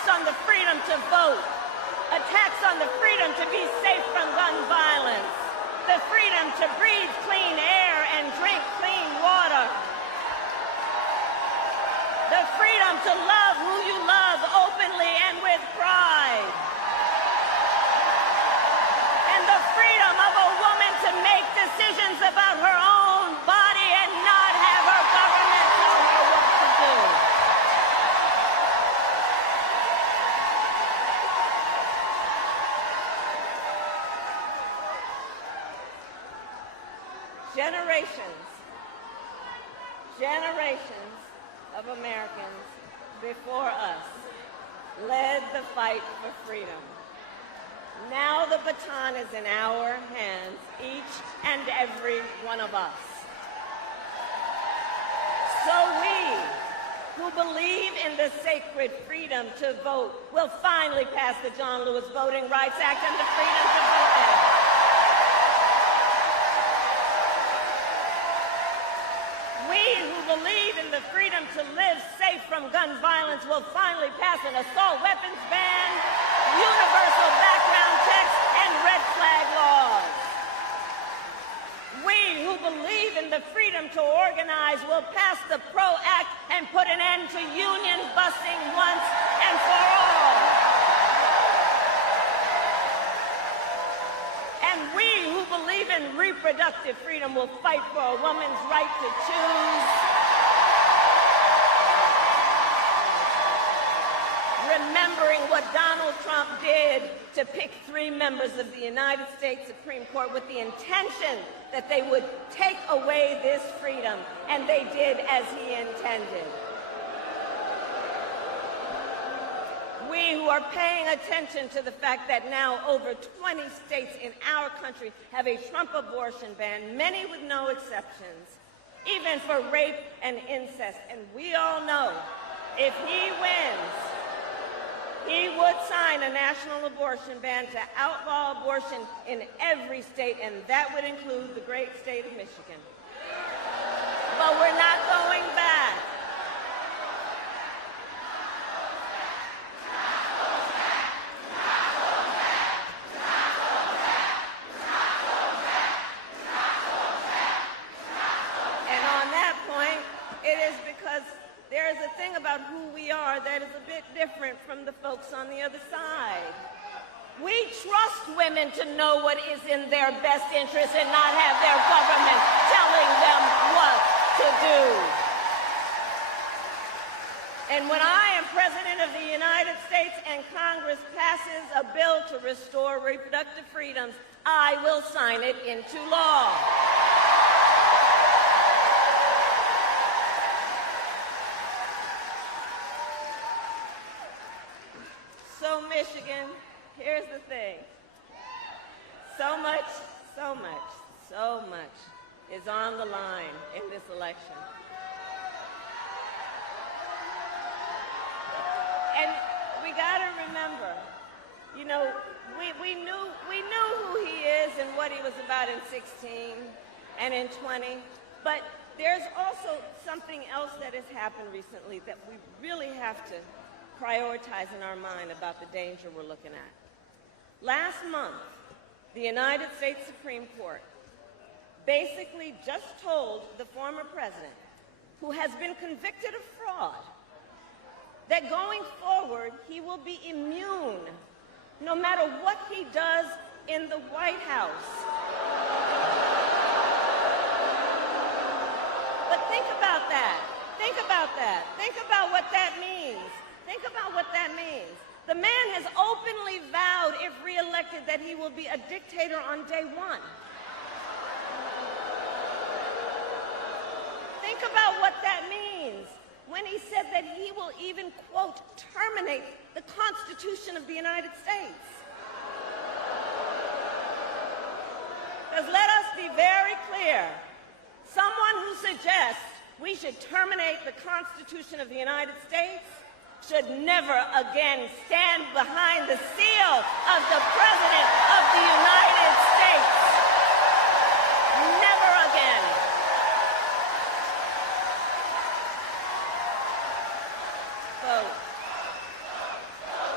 attacks on the freedom to vote, attacks on the freedom to be safe from gun violence, the freedom to breathe clean air and drink clean water, the freedom to love who you love openly and with pride, and the freedom of a woman to make decisions about her own body and not have her government tell her what to do. Generations of Americans before us led the fight for freedom. Now the baton is in our hands, each and every one of us. So we, who believe in the sacred freedom to vote, will finally pass the John Lewis Voting Rights Act and the Freedom to Vote Act. Believe in the freedom to live safe from gun violence will finally pass an assault weapons ban, universal background checks, and red flag laws. We who believe in the freedom to organize will pass the PRO Act and put an end to union busing once and for all. And we who believe in reproductive freedom will fight for a woman's right to choose, remembering what Donald Trump did to pick 3 members of the United States Supreme Court with the intention that they would take away this freedom, and they did as he intended. We who are paying attention to the fact that now over 20 states in our country have a Trump abortion ban, many with no exceptions, even for rape and incest. And we all know if he wins, he would sign a national abortion ban to outlaw abortion in every state, and that would include the great state of Michigan. But we're not going back. And on that point, it is because there is a thing about who we are that is a bit different from the folks on the other side. We trust women to know what is in their best interest and not have their government telling them what to do. And when I am President of the United States and Congress passes a bill to restore reproductive freedoms, I will sign it into law. So Michigan, here's the thing. So much is on the line in this election. And we gotta remember, you know, we knew who he is and what he was about in 16 and in 20, but there's also something else that has happened recently that we really have to prioritize in our mind about the danger we're looking at. Last month, the United States Supreme Court basically just told the former president, who has been convicted of fraud, that going forward, he will be immune no matter what he does in the White House. But think about that. Think about that. Think about what that means. Think about what that means. The man has openly vowed, if reelected, that he will be a dictator on day one. Think about what that means when he said that he will even, quote, terminate the Constitution of the United States. Because let us be very clear, someone who suggests we should terminate the Constitution of the United States should never again stand behind the seal of the President of the United States. Never again. Vote.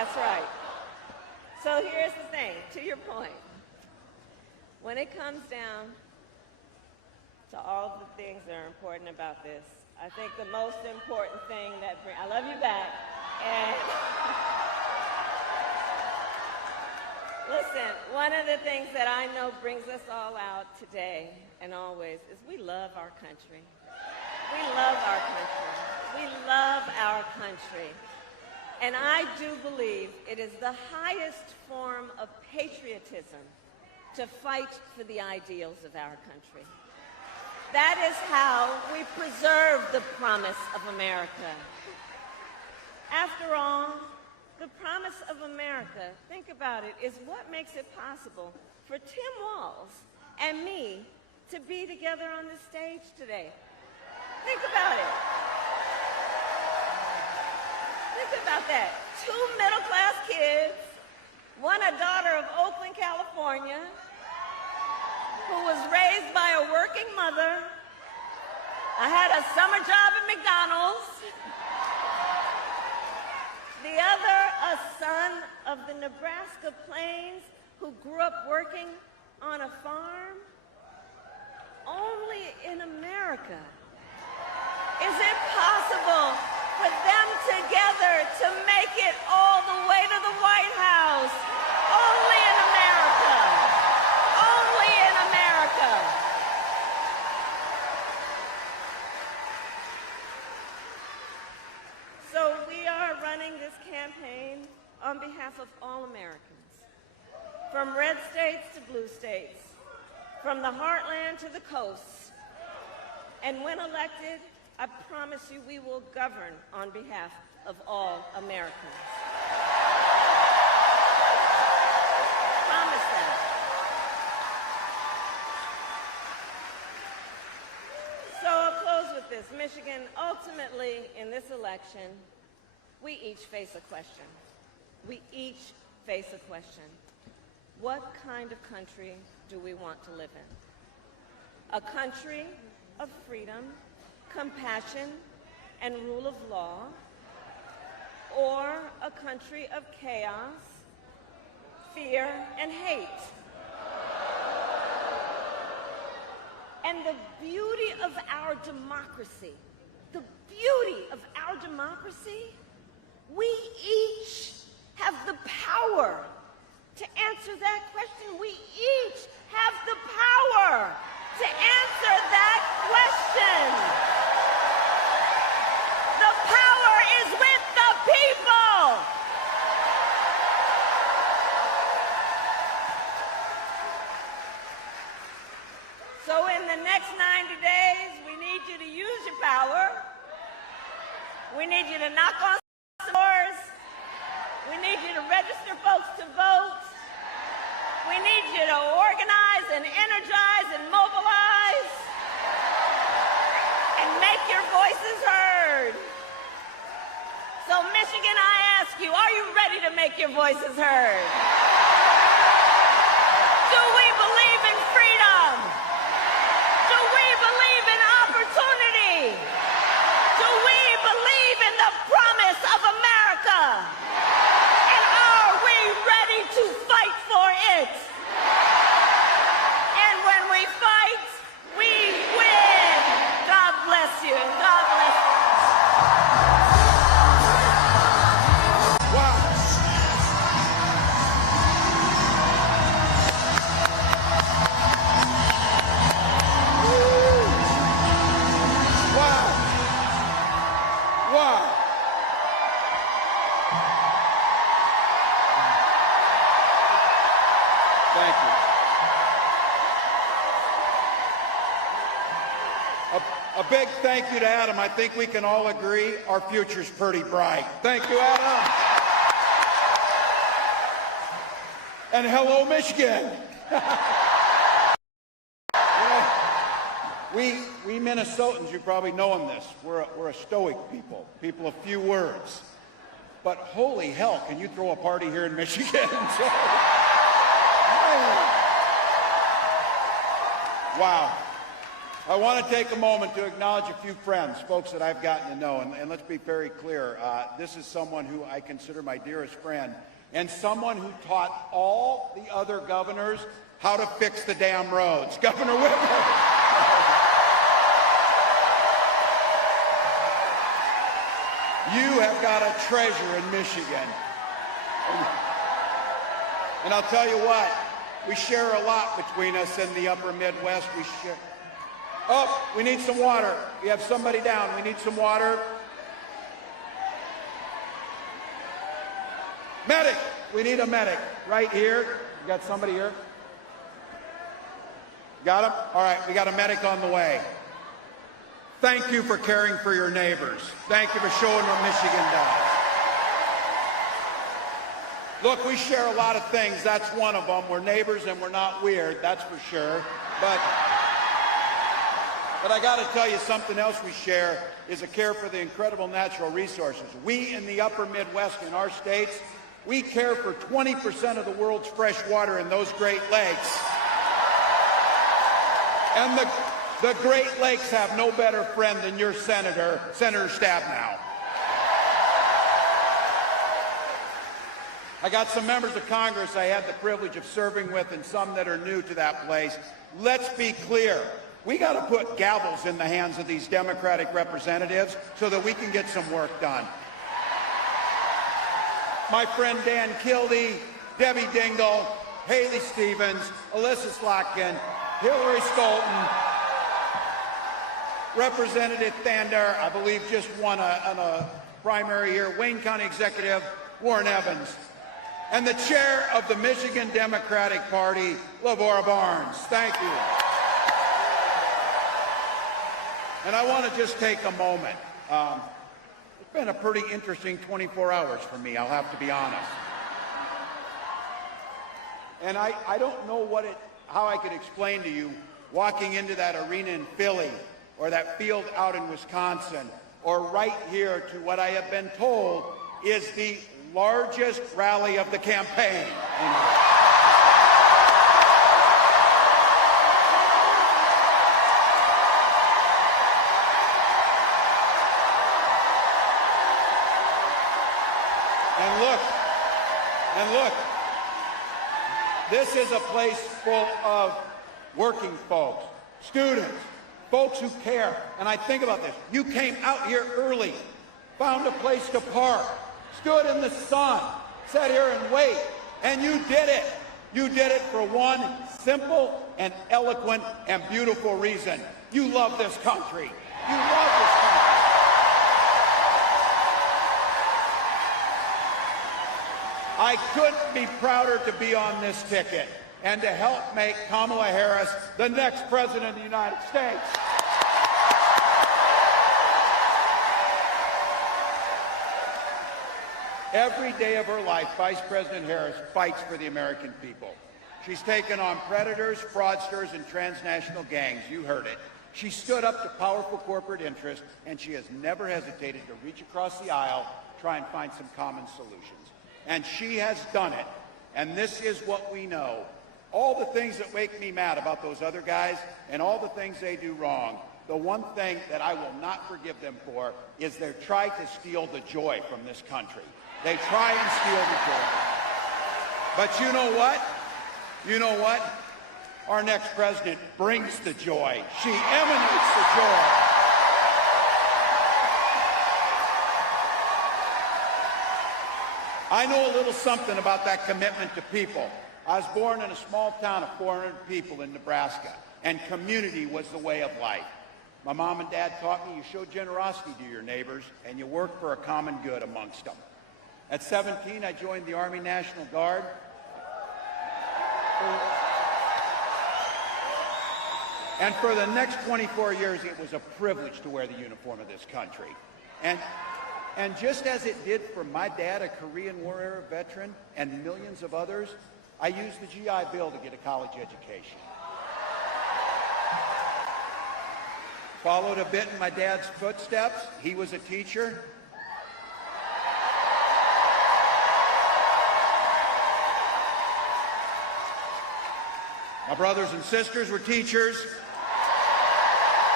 That's right. So here's the thing, to your point. When it comes down to all the things that are important about this, I think the most important thing that I love you back. And listen, one of the things that I know brings us all out today and always is we love our country. We love our country. We love our country. And I do believe it is the highest form of patriotism to fight for the ideals of our country. That is how we preserve the promise of America. After all, the promise of America, think about it, is what makes it possible for Tim Walz and me to be together on this stage today. Think about it. Think about that. 2 middle-class kids, one a daughter of Oakland, California, who was raised by a working mother. I had a summer job at McDonald's. The other, a son of the Nebraska Plains who grew up working on a farm. Only in America is it possible for them together to make it all the way to the White House. Only in America. Only in America. So we are running this campaign on behalf of all Americans, from red states to blue states, from the heartland to the coast. And when elected, I promise you we will govern on behalf of all Americans. Promise that. So I'll close with this. Michigan, ultimately, in this election, we each face a question. We each face a question. What kind of country do we want to live in? A country of freedom, compassion, and rule of law, or a country of chaos, fear, and hate? And the beauty of our democracy, we each have the power to answer that question. We each have the power to answer that question. The power is with the people. So in the next 90 days, we need you to use your power. We need you to knock on some doors. We need you to register folks to vote. We need you to organize and energize and mobilize and make your voices heard. So Michigan, I ask you, are you ready to make your voices heard? Do we believe in freedom? Do we believe in opportunity? Do we believe in the promise of America? And are we ready to fight for it? And when we fight, we win. God bless you, and God bless you. A big thank you to Adam. I think we can all agree our future's pretty bright. Thank you, Adam. And hello, Michigan. We Minnesotans, you probably know this. We're a stoic people of few words. But holy hell, can you throw a party here in Michigan? Wow. I want to take a moment to acknowledge a few friends, folks that I've gotten to know, and let's be very clear. This is someone who I consider my dearest friend, and someone who taught all the other governors how to fix the damn roads. Governor Whitmer. You have got a treasure in Michigan. And I'll tell you what, we share a lot between us in the upper Midwest. We share. Oh, we need some water. We have somebody down. We need some water. Medic. We need a medic right here. You got somebody here? Got him? All right, we got a medic on the way. Thank you for caring for your neighbors. Thank you for showing what Michigan does. Look, we share a lot of things. That's one of them. We're neighbors and we're not weird, that's for sure. But I got to tell you, something else we share is a care for the incredible natural resources. We in the upper Midwest in our states, we care for 20% of the world's fresh water in those Great Lakes. And the Great Lakes have no better friend than your Senator Stabenow. I got some members of Congress I had the privilege of serving with and some that are new to that place. Let's be clear. We got to put gavels in the hands of these Democratic representatives so that we can get some work done. My friend Dan Kildee, Debbie Dingell, Haley Stevens, Alyssa Slotkin, Hillary Stolten, Representative Thander, I believe just won a primary here, Wayne County Executive Warren Evans, and the chair of the Michigan Democratic Party, LaVora Barnes. Thank you. And I want to just take a moment. It's been a pretty interesting 24 hours for me, I'll have to be honest. And I don't know how I could explain to you walking into that arena in Philly or that field out in Wisconsin or right here to what I have been told is the largest rally of the campaign. And look, this is a place full of working folks, students, folks who care. And I think about this. You came out here early, found a place to park, stood in the sun, sat here and wait, and you did it. You did it for one simple and eloquent and beautiful reason. You love this country. You love this country. I couldn't be prouder to be on this ticket and to help make Kamala Harris the next president of the United States. Every day of her life, Vice President Harris fights for the American people. She's taken on predators, fraudsters, and transnational gangs. You heard it. She stood up to powerful corporate interests, and she has never hesitated to reach across the aisle, try and find some common solutions. And she has done it. And this is what we know. All the things that make me mad about those other guys and all the things they do wrong, the one thing that I will not forgive them for is they try to steal the joy from this country. They try and steal the joy. But you know what? You know what? Our next president brings the joy. She emanates the joy. I know a little something about that commitment to people. I was born in a small town of 400 people in Nebraska, and community was the way of life. My mom and dad taught me you show generosity to your neighbors, and you work for a common good amongst them. At 17, I joined the Army National Guard. And for the next 24 years, it was a privilege to wear the uniform of this country. And just as it did for my dad, a Korean War era veteran, and millions of others, I used the GI Bill to get a college education. Followed a bit in my dad's footsteps. He was a teacher. My brothers and sisters were teachers.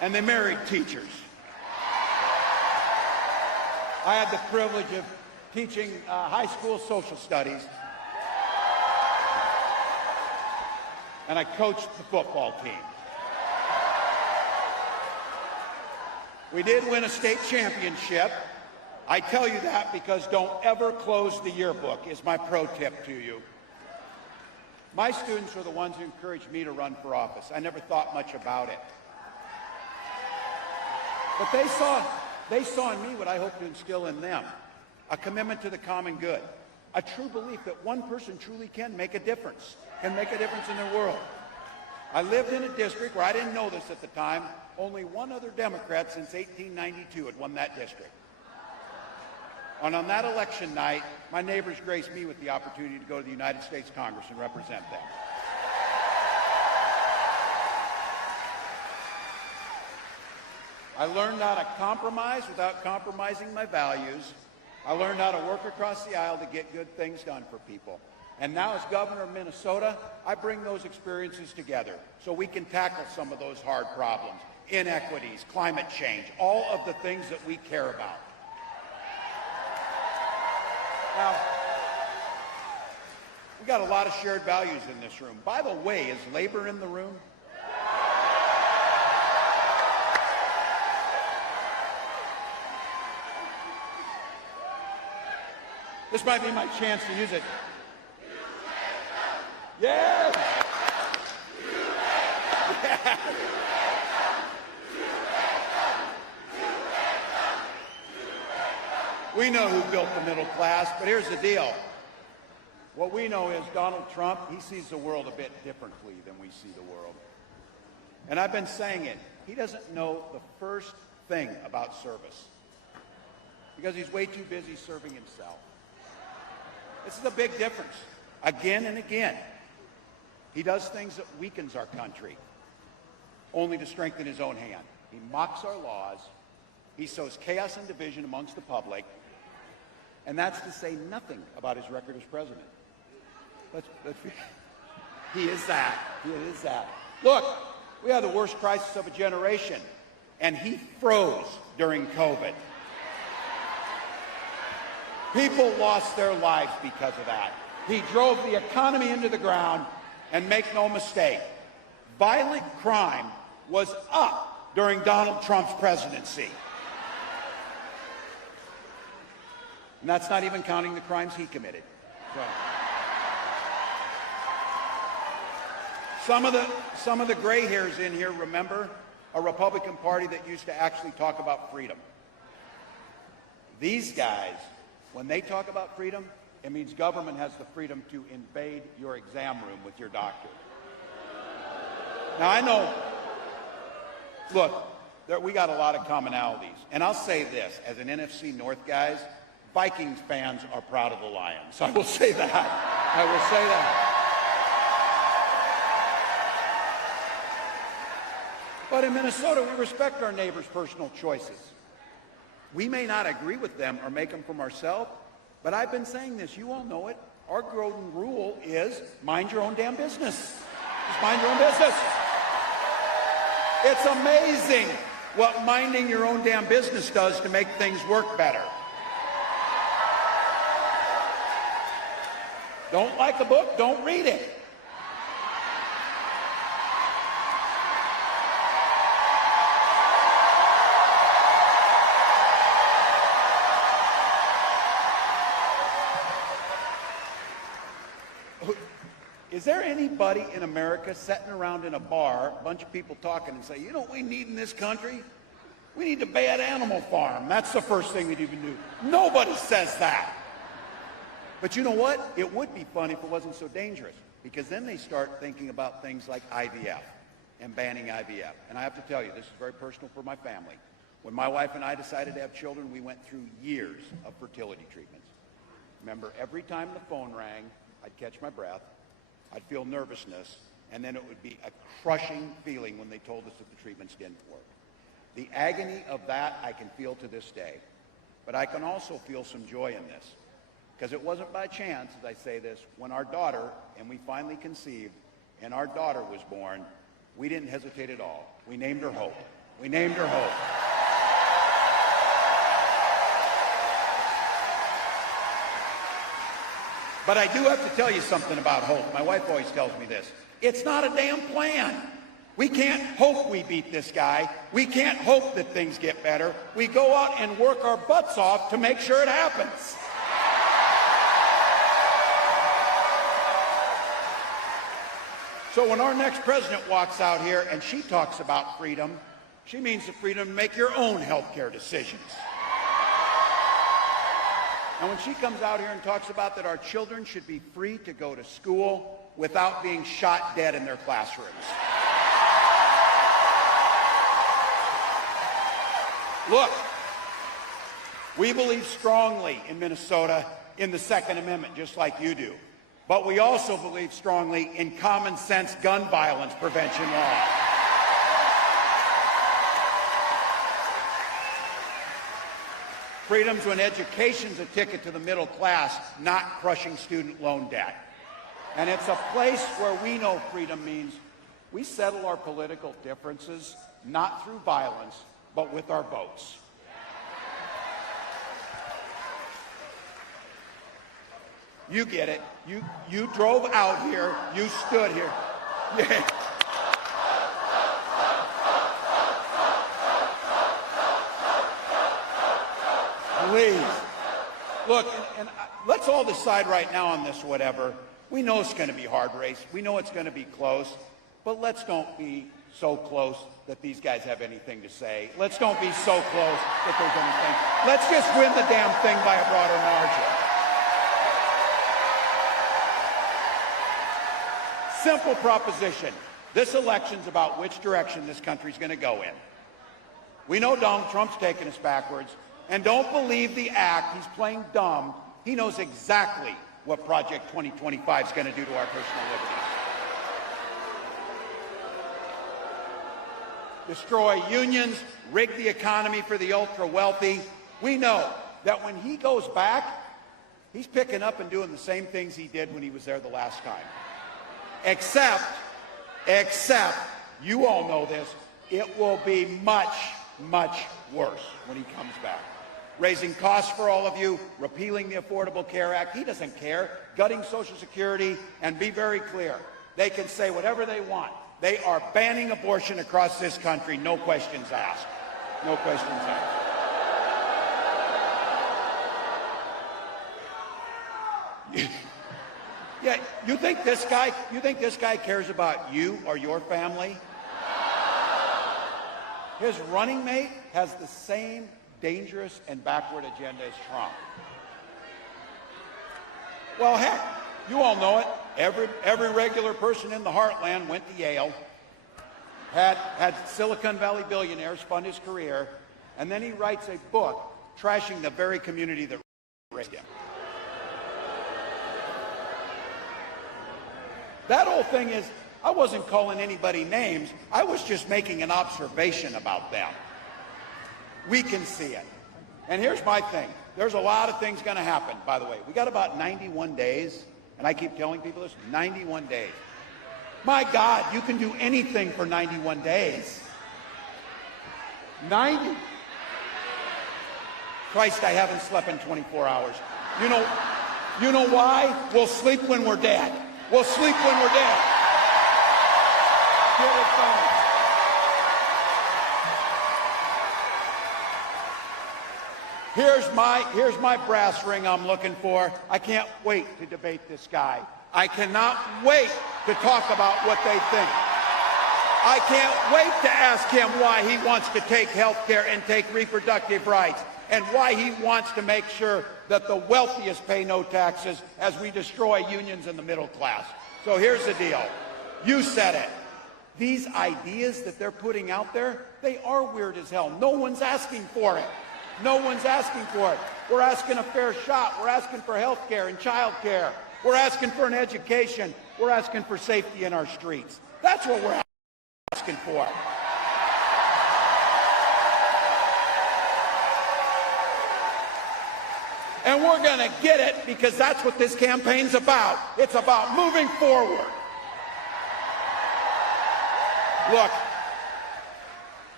and they married teachers. I had the privilege of teaching high school social studies, and I coached the football team. We did win a state championship. I tell you that because don't ever close the yearbook is my pro tip to you. My students are the ones who encouraged me to run for office. I never thought much about it. But they saw in me what I hope to instill in them, a commitment to the common good, a true belief that one person truly can make a difference in their world. I lived in a district where I didn't know this at the time. Only one other Democrat since 1892 had won that district. And on that election night, my neighbors graced me with the opportunity to go to the United States Congress and represent them. I learned how to compromise without compromising my values. I learned how to work across the aisle to get good things done for people. And now as governor of Minnesota, I bring those experiences together so we can tackle some of those hard problems, inequities, climate change, all of the things that we care about. Now, we got a lot of shared values in this room. By the way, is labor in the room? This might be my chance to use it. Yes! We know who built the middle class, but here's the deal. What we know is Donald Trump, he sees the world a bit differently than we see the world. And I've been saying it. He doesn't know the first thing about service because he's way too busy serving himself. This is a big difference. Again and again, he does things that weakens our country, only to strengthen his own hand. He mocks our laws. He sows chaos and division amongst the public. And that's to say nothing about his record as president. He is that. He is that. Look, we had the worst crisis of a generation, and he froze during COVID. People lost their lives because of that. He drove the economy into the ground, and make no mistake, violent crime was up during Donald Trump's presidency. And that's not even counting the crimes he committed. So, some of the gray hairs in here remember a Republican Party that used to actually talk about freedom. These guys, when they talk about freedom, it means government has the freedom to invade your exam room with your doctor. Now, I know, look, we got a lot of commonalities. And I'll say this, as an NFC North guys, Vikings fans are proud of the Lions. I will say that. I will say that. But in Minnesota, we respect our neighbors' personal choices. We may not agree with them or make them from ourselves, but I've been saying this. You all know it. Our golden rule is mind your own damn business. Just mind your own business. It's amazing what minding your own damn business does to make things work better. Don't like a book? Don't read it. Is there anybody in America sitting around in a bar, a bunch of people talking and say, you know what we need in this country? We need a bad animal farm. That's the first thing we'd even do. Nobody says that. But you know what? It would be fun if it wasn't so dangerous, because then they start thinking about things like IVF and banning IVF. And I have to tell you, this is very personal for my family. When my wife and I decided to have children, we went through years of fertility treatments. Remember, every time the phone rang, I'd catch my breath, I'd feel nervousness, and then it would be a crushing feeling when they told us that the treatments didn't work. The agony of that I can feel to this day. But I can also feel some joy in this. Because it wasn't by chance, as I say this, when our daughter, and we finally conceived, and our daughter was born, we didn't hesitate at all. We named her Hope. We named her Hope. But I do have to tell you something about hope. My wife always tells me this. It's not a damn plan. We can't hope we beat this guy. We can't hope that things get better. We go out and work our butts off to make sure it happens. So when our next president walks out here and she talks about freedom, she means the freedom to make your own health care decisions. And when she comes out here and talks about that our children should be free to go to school without being shot dead in their classrooms. Look, we believe strongly in Minnesota in the Second Amendment, just like you do. But we also believe strongly in common sense gun violence prevention law. Freedom to an education's a ticket to the middle class, not crushing student loan debt. And it's a place where we know freedom means we settle our political differences not through violence, but with our votes. You get it. You drove out here. You stood here. Yeah. Please. Look, and let's all decide right now on this whatever. We know it's going to be a hard race. We know it's going to be close. But let's don't be so close that these guys have anything to say. Let's don't be so close that there's anything. Let's just win the damn thing by a broader margin. Simple proposition. This election's about which direction this country's going to go in. We know Donald Trump's taking us backwards, and don't believe the act. He's playing dumb. He knows exactly what Project 2025 is going to do to our personal liberties. Destroy unions, rig the economy for the ultra-wealthy. We know that when he goes back, he's picking up and doing the same things he did when he was there the last time. Except, you all know this, it will be much, much worse when he comes back. Raising costs for all of you, repealing the Affordable Care Act. He doesn't care. Gutting Social Security, and be very clear. They can say whatever they want. They are banning abortion across this country, no questions asked. No questions asked. Yeah, you think this guy cares about you or your family? His running mate has the same dangerous and backward agenda as Trump. Well, heck, you all know it. Every regular person in the heartland went to Yale, had Silicon Valley billionaires fund his career, and then he writes a book trashing the very community that raised him. That whole thing is, I wasn't calling anybody names. I was just making an observation about them. We can see it. And here's my thing. There's a lot of things going to happen, by the way. We got about 91 days, and I keep telling people this, 91 days. My God, you can do anything for 91 days. 90. Christ, I haven't slept in 24 hours. You know why? We'll sleep when we're dead. We'll sleep when we're dead. Here it comes. Here's my brass ring I'm looking for. I can't wait to debate this guy. I cannot wait to talk about what they think. I can't wait to ask him why he wants to take health care and take reproductive rights, and why he wants to make sure that the wealthiest pay no taxes as we destroy unions in the middle class. So here's the deal. You said it. These ideas that they're putting out there, they are weird as hell. No one's asking for it. No one's asking for it. We're asking a fair shot. We're asking for health care and child care. We're asking for an education. We're asking for safety in our streets. That's what we're asking for. And we're going to get it because that's what this campaign's about. It's about moving forward. Look,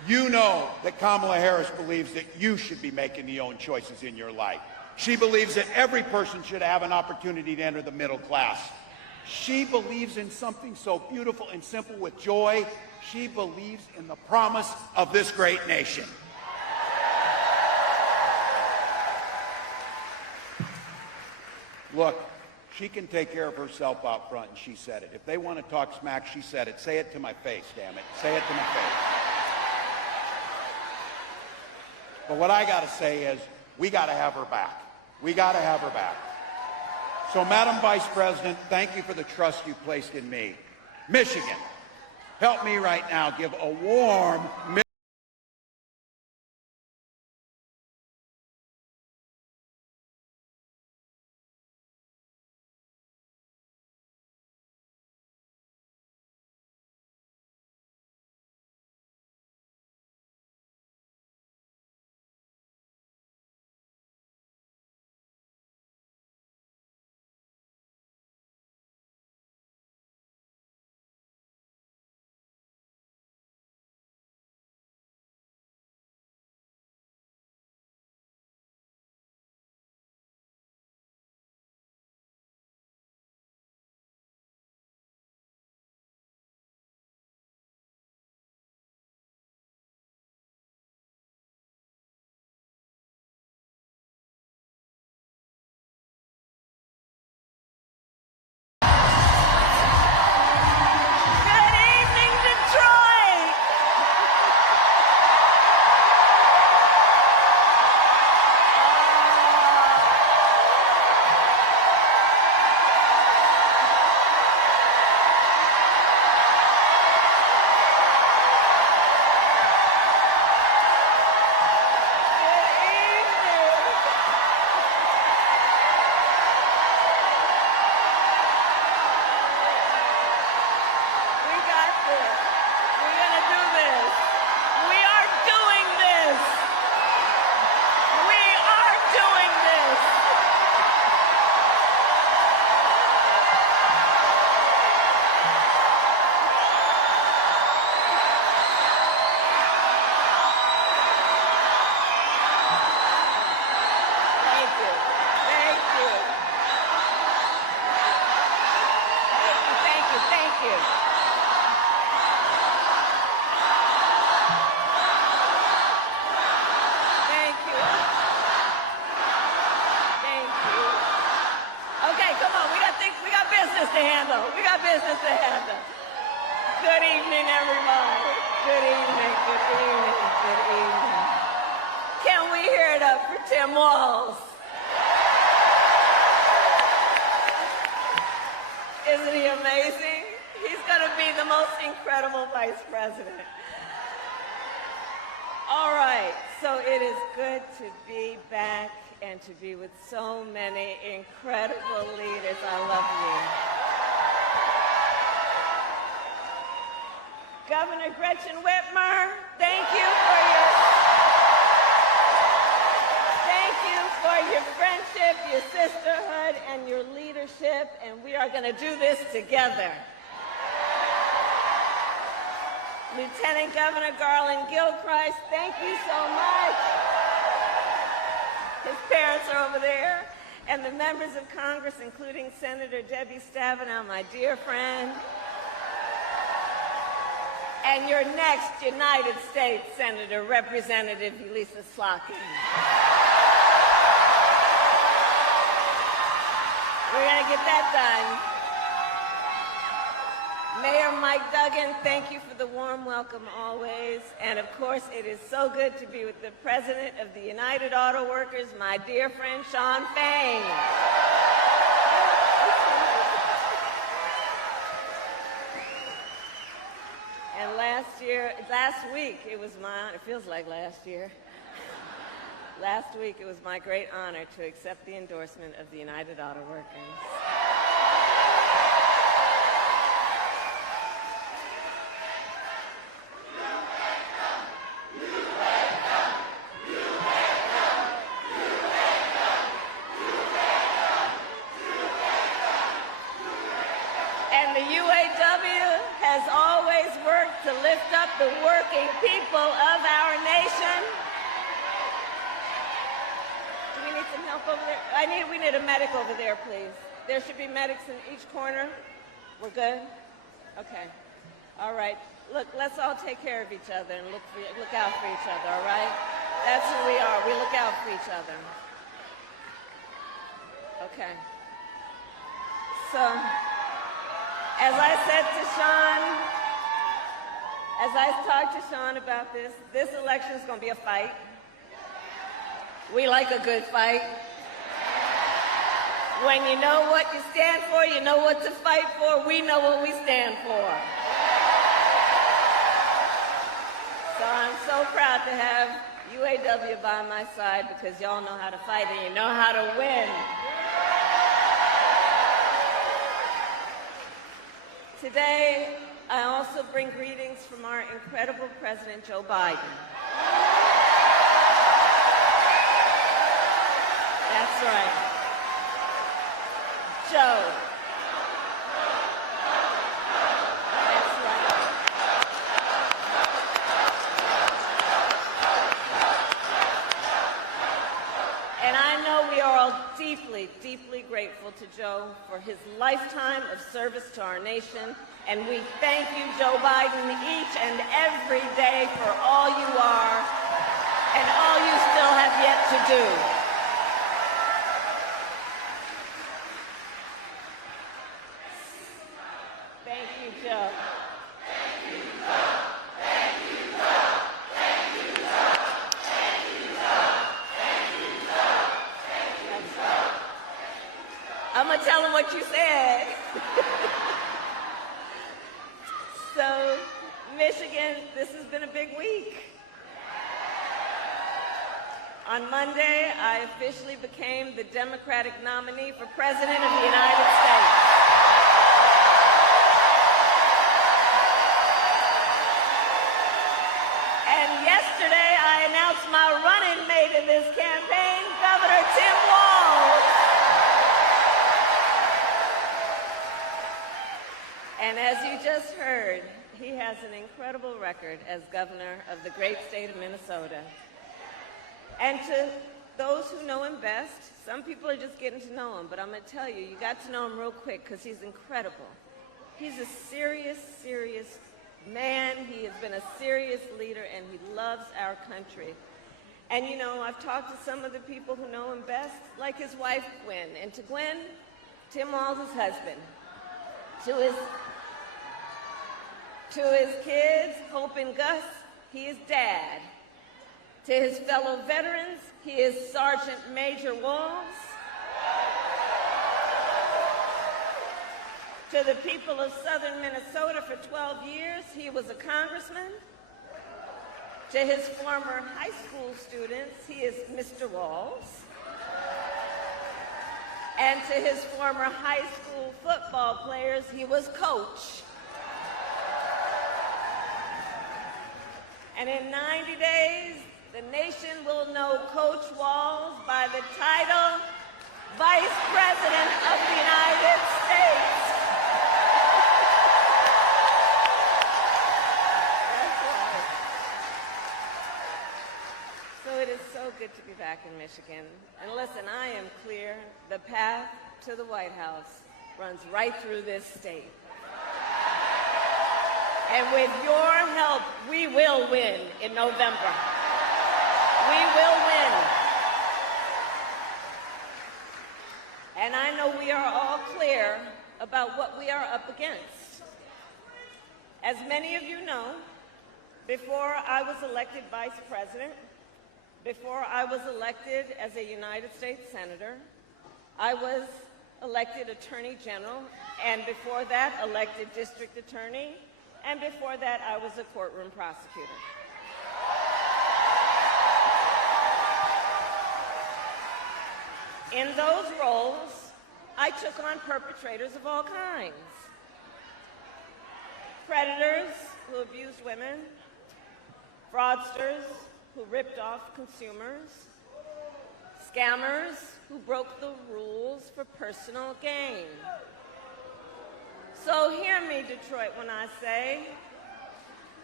You know that Kamala Harris believes that you should be making the own choices in your life. She believes that every person should have an opportunity to enter the middle class. She believes in something so beautiful and simple with joy. She believes in the promise of this great nation. Look, she can take care of herself out front, and she said it. If they want to talk smack, she said it. Say it to my face, damn it. Say it to my face. But what I got to say is, we got to have her back. We got to have her back. So, Madam Vice President, thank you for the trust you placed in me. Michigan, help me right now give a warm business to handle. Good evening, everybody. Good evening, good evening, good evening. Can we hear it up for Tim Walz? Isn't he amazing? He's going to be the most incredible vice president. All right, so it is good to be back and to be with so many incredible leaders. I love you. Governor Gretchen Whitmer, thank you for your friendship, your sisterhood, and your leadership, and we are going to do this together. Lieutenant Governor Garland Gilchrist, thank you so much. His parents are over there. And the members of Congress, including Senator Debbie Stabenow, my dear friend. And your next United States Senator, Representative Elisa Slotkin. We're going to get that done. Mayor Mike Duggan, thank you for the warm welcome always. And of course, it is so good to be with the President of the United Auto Workers, my dear friend Shawn Fain. And last week, it was my honor, it feels like last year. Last week, it was my great honor to accept the endorsement of the United Auto Workers. And the UAW has always worked to lift up the working people of our nation. Do we need some help over there? We need a medic over there, please. There should be medics in each corner. We're good? Okay. All right. Look, let's all take care of each other and look out for each other, all right? That's who we are. We look out for each other. Okay. So, as I said to Sean, as I talked to Sean about this election is going to be a fight. We like a good fight. When you know what you stand for, you know what to fight for. We know what we stand for. So I'm so proud to have UAW by my side because y'all know how to fight and you know how to win. Today, I also bring greetings from our incredible President Joe Biden. That's right. Joe. That's right. And I know we are all deeply, deeply grateful to Joe for his lifetime of service to our nation. And we thank you, Joe Biden, each and every day for all you are and all you still have yet to do. Thank you, Joe. Thank you, Joe. Thank you, Joe. Thank you, Joe. Thank you, Joe. Thank you, Joe. Thank you, Joe. I'm going to tell him what you said. So, Michigan, this has been a big week. On Monday, I officially became the Democratic nominee for President of the United States. And yesterday, I announced my running mate in this campaign, Governor Tim Walz. And as you just heard, he has an incredible record as governor of the great state of Minnesota. And to those who know him best, some people are just getting to know him, but I'm going to tell you, you got to know him real quick because he's incredible. He's a serious, serious man. He has been a serious leader, and he loves our country. And, you know, I've talked to some of the people who know him best, like his wife, Gwen. And to Gwen, Tim Walz's husband, to his kids, Hope and Gus, he is Dad. To his fellow veterans, he is Sergeant Major Walz. To the people of southern Minnesota for 12 years, he was a congressman. To his former high school students, he is Mr. Walz. And to his former high school football players, he was Coach. And in 90 days, the nation will know Coach Walz by the title Vice President of the United States. That's right. So it is so good to be back in Michigan. And listen, I am clear. The path to the White House runs right through this state. And with your help, we will win in November. We will win. And I know we are all clear about what we are up against. As many of you know, before I was elected vice president, before I was elected as a United States Senator, I was elected Attorney General, and before that, elected District Attorney, and before that, I was a courtroom prosecutor. In those roles, I took on perpetrators of all kinds. Predators who abused women, fraudsters who ripped off consumers, scammers who broke the rules for personal gain. So hear me, Detroit, when I say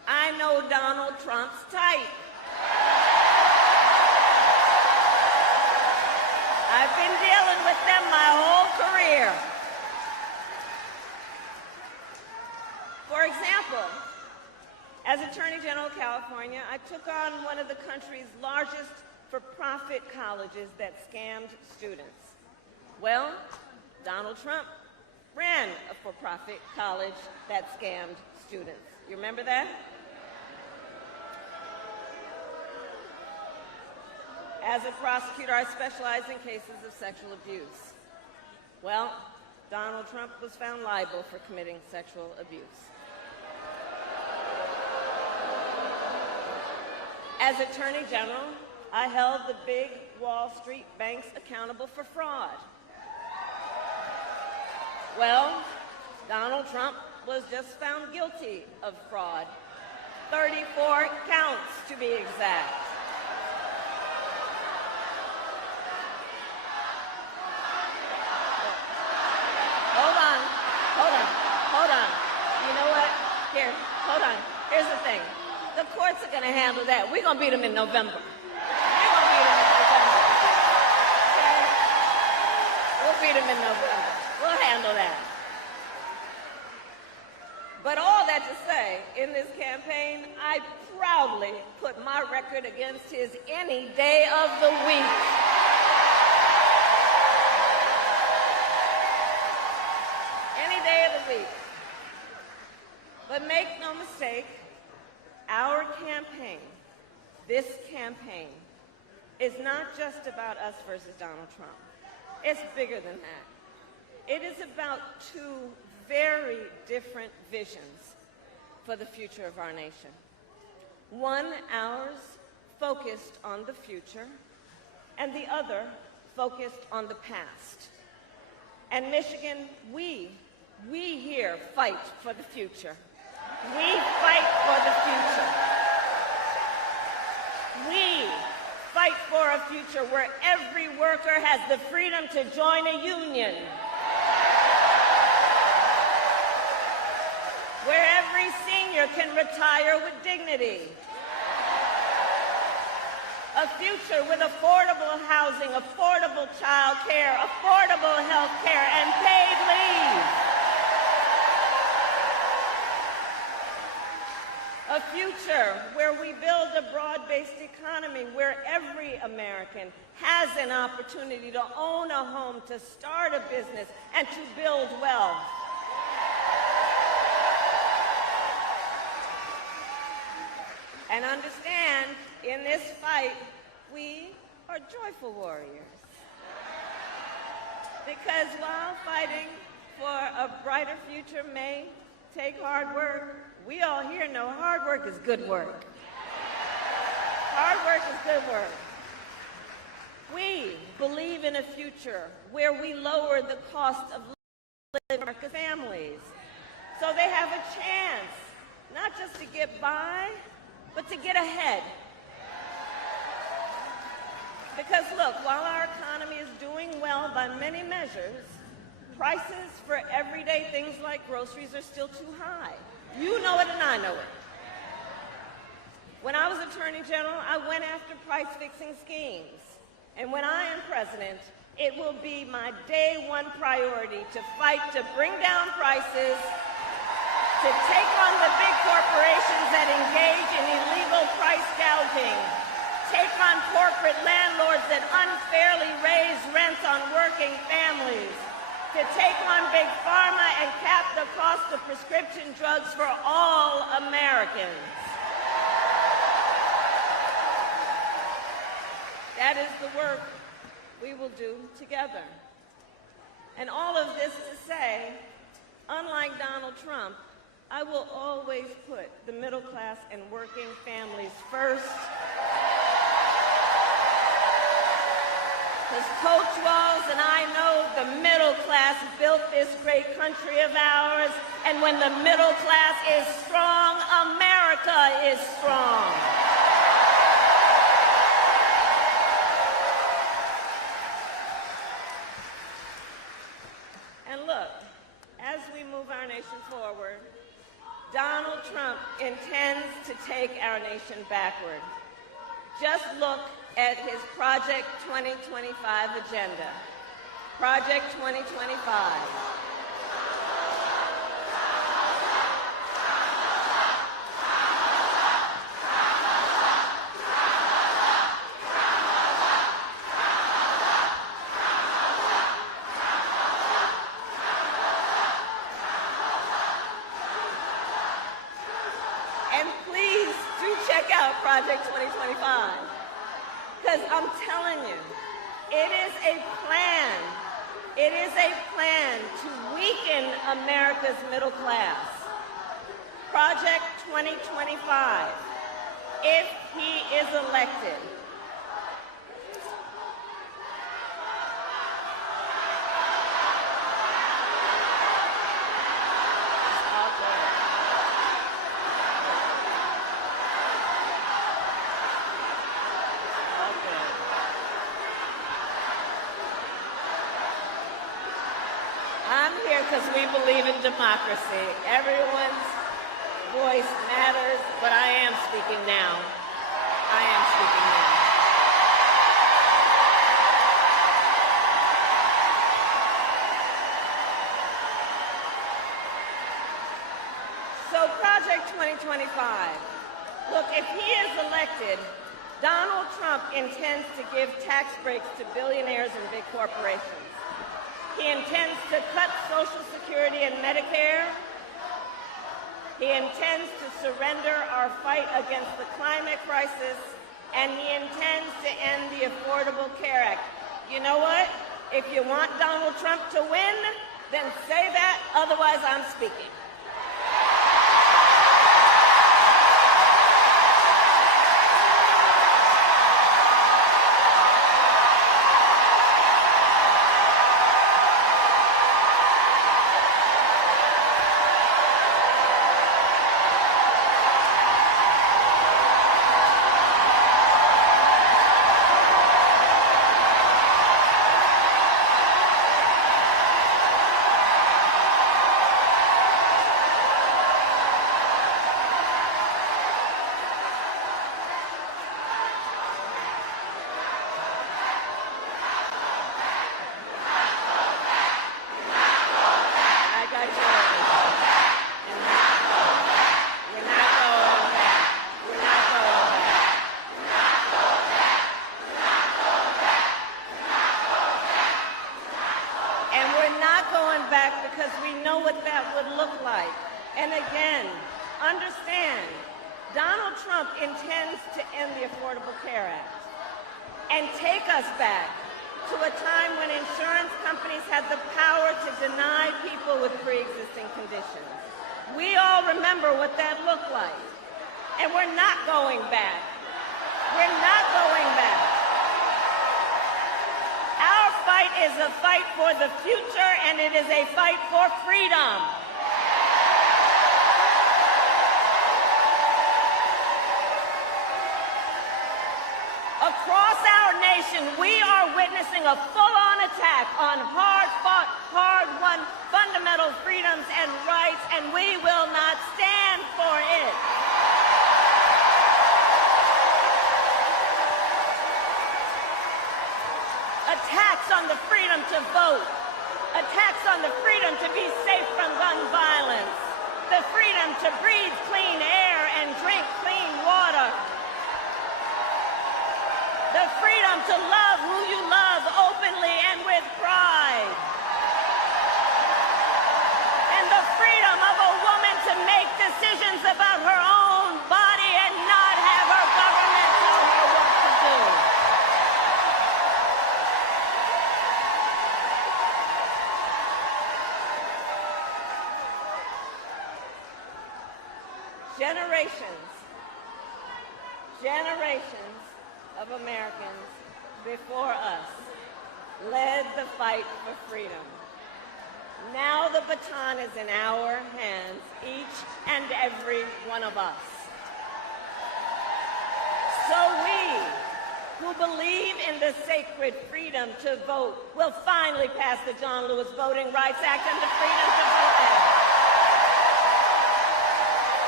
I know Donald Trump's type. I've been dealing with them my whole career. For example, as Attorney General of California, I took on one of the country's largest for-profit colleges that scammed students. Well, Donald Trump ran a for-profit college that scammed students. You remember that? As a prosecutor, I specialize in cases of sexual abuse. Well, Donald Trump was found liable for committing sexual abuse. As Attorney General, I held the big Wall Street banks accountable for fraud. Well, Donald Trump was just found guilty of fraud. 34 counts, to be exact. Hold on. You know what? Here, hold on. Here's the thing. The courts are going to handle that. We're going to beat them in November. Okay? We'll beat them in November. We'll handle that. But all that to say, in this campaign, I proudly put my record against his any day of the week. Any day of the week. But make no mistake, our campaign, this campaign, is not just about us versus Donald Trump. It's bigger than that. It is about two very different visions for the future of our nation. One, ours, focused on the future, and the other, focused on the past. And Michigan, we here fight for the future. We fight for the future. We fight for a future where every worker has the freedom to join a union, where every senior can retire with dignity, a future with affordable housing, affordable child care, affordable health care, and paid leave. A future where we build a broad-based economy where every American has an opportunity to own a home, to start a business, and to build wealth. And understand, in this fight, we are joyful warriors. Because while fighting for a brighter future may take hard work, we all here know hard work is good work. Hard work is good work. We believe in a future where we lower the cost of living for families so they have a chance not just to get by, but to get ahead. Because look, while our economy is doing well by many measures, prices for everyday things like groceries are still too high. You know it and I know it. When I was Attorney General, I went after price-fixing schemes. And when I am president, it will be my day one priority to fight to bring down prices, to take on the big corporations that engage in illegal price gouging, take on corporate landlords that unfairly raise rents on working families, to take on big pharma and cap the cost of prescription drugs for all Americans. That is the work we will do together. And all of this to say, unlike Donald Trump, I will always put the middle class and working families first. Because Coach Walz and I know the middle class built this great country of ours, and when the middle class is strong, America is strong. And look, as we move our nation forward, Donald Trump intends to take our nation backward. Just look at his Project 2025 agenda. Project 2025. And please do check out Project 2025, because I'm telling you, it is a plan. It is a plan to weaken America's middle class. Project 2025, if he is elected, I'm here because we believe in democracy. Everyone's voice matters, but I am speaking now. I am speaking now. So Project 2025. Look, if he is elected, Donald Trump intends to give tax breaks to billionaires and big corporations. He intends to cut Social Security and Medicare. He intends to surrender our fight against the climate crisis, and he intends to end the Affordable Care Act. You know what? If you want Donald Trump to win, then say that, otherwise I'm speaking. Because we know what that would look like. And again, understand, Donald Trump intends to end the Affordable Care Act and take us back to a time when insurance companies had the power to deny people with pre-existing conditions. We all remember what that looked like. And we're not going back. We're not going back. Our fight is a fight for the future, and it is a fight for freedom. Across our nation, we are witnessing a full-on attack on hard-fought, hard-won fundamental freedoms and rights, and we will not stand for it. Attacks on the freedom to vote, attacks on the freedom to be safe from gun violence, the freedom to breathe clean air and drink clean water, the freedom to love who you love openly and with pride, and the freedom of a woman to make decisions about her own body and not have her government tell her what to do. Generations of Americans before us led the fight for freedom. Now the baton is in our hands, each and every one of us. So we, who believe in the sacred freedom to vote, will finally pass the John Lewis Voting Rights Act and the Freedom to Vote Act.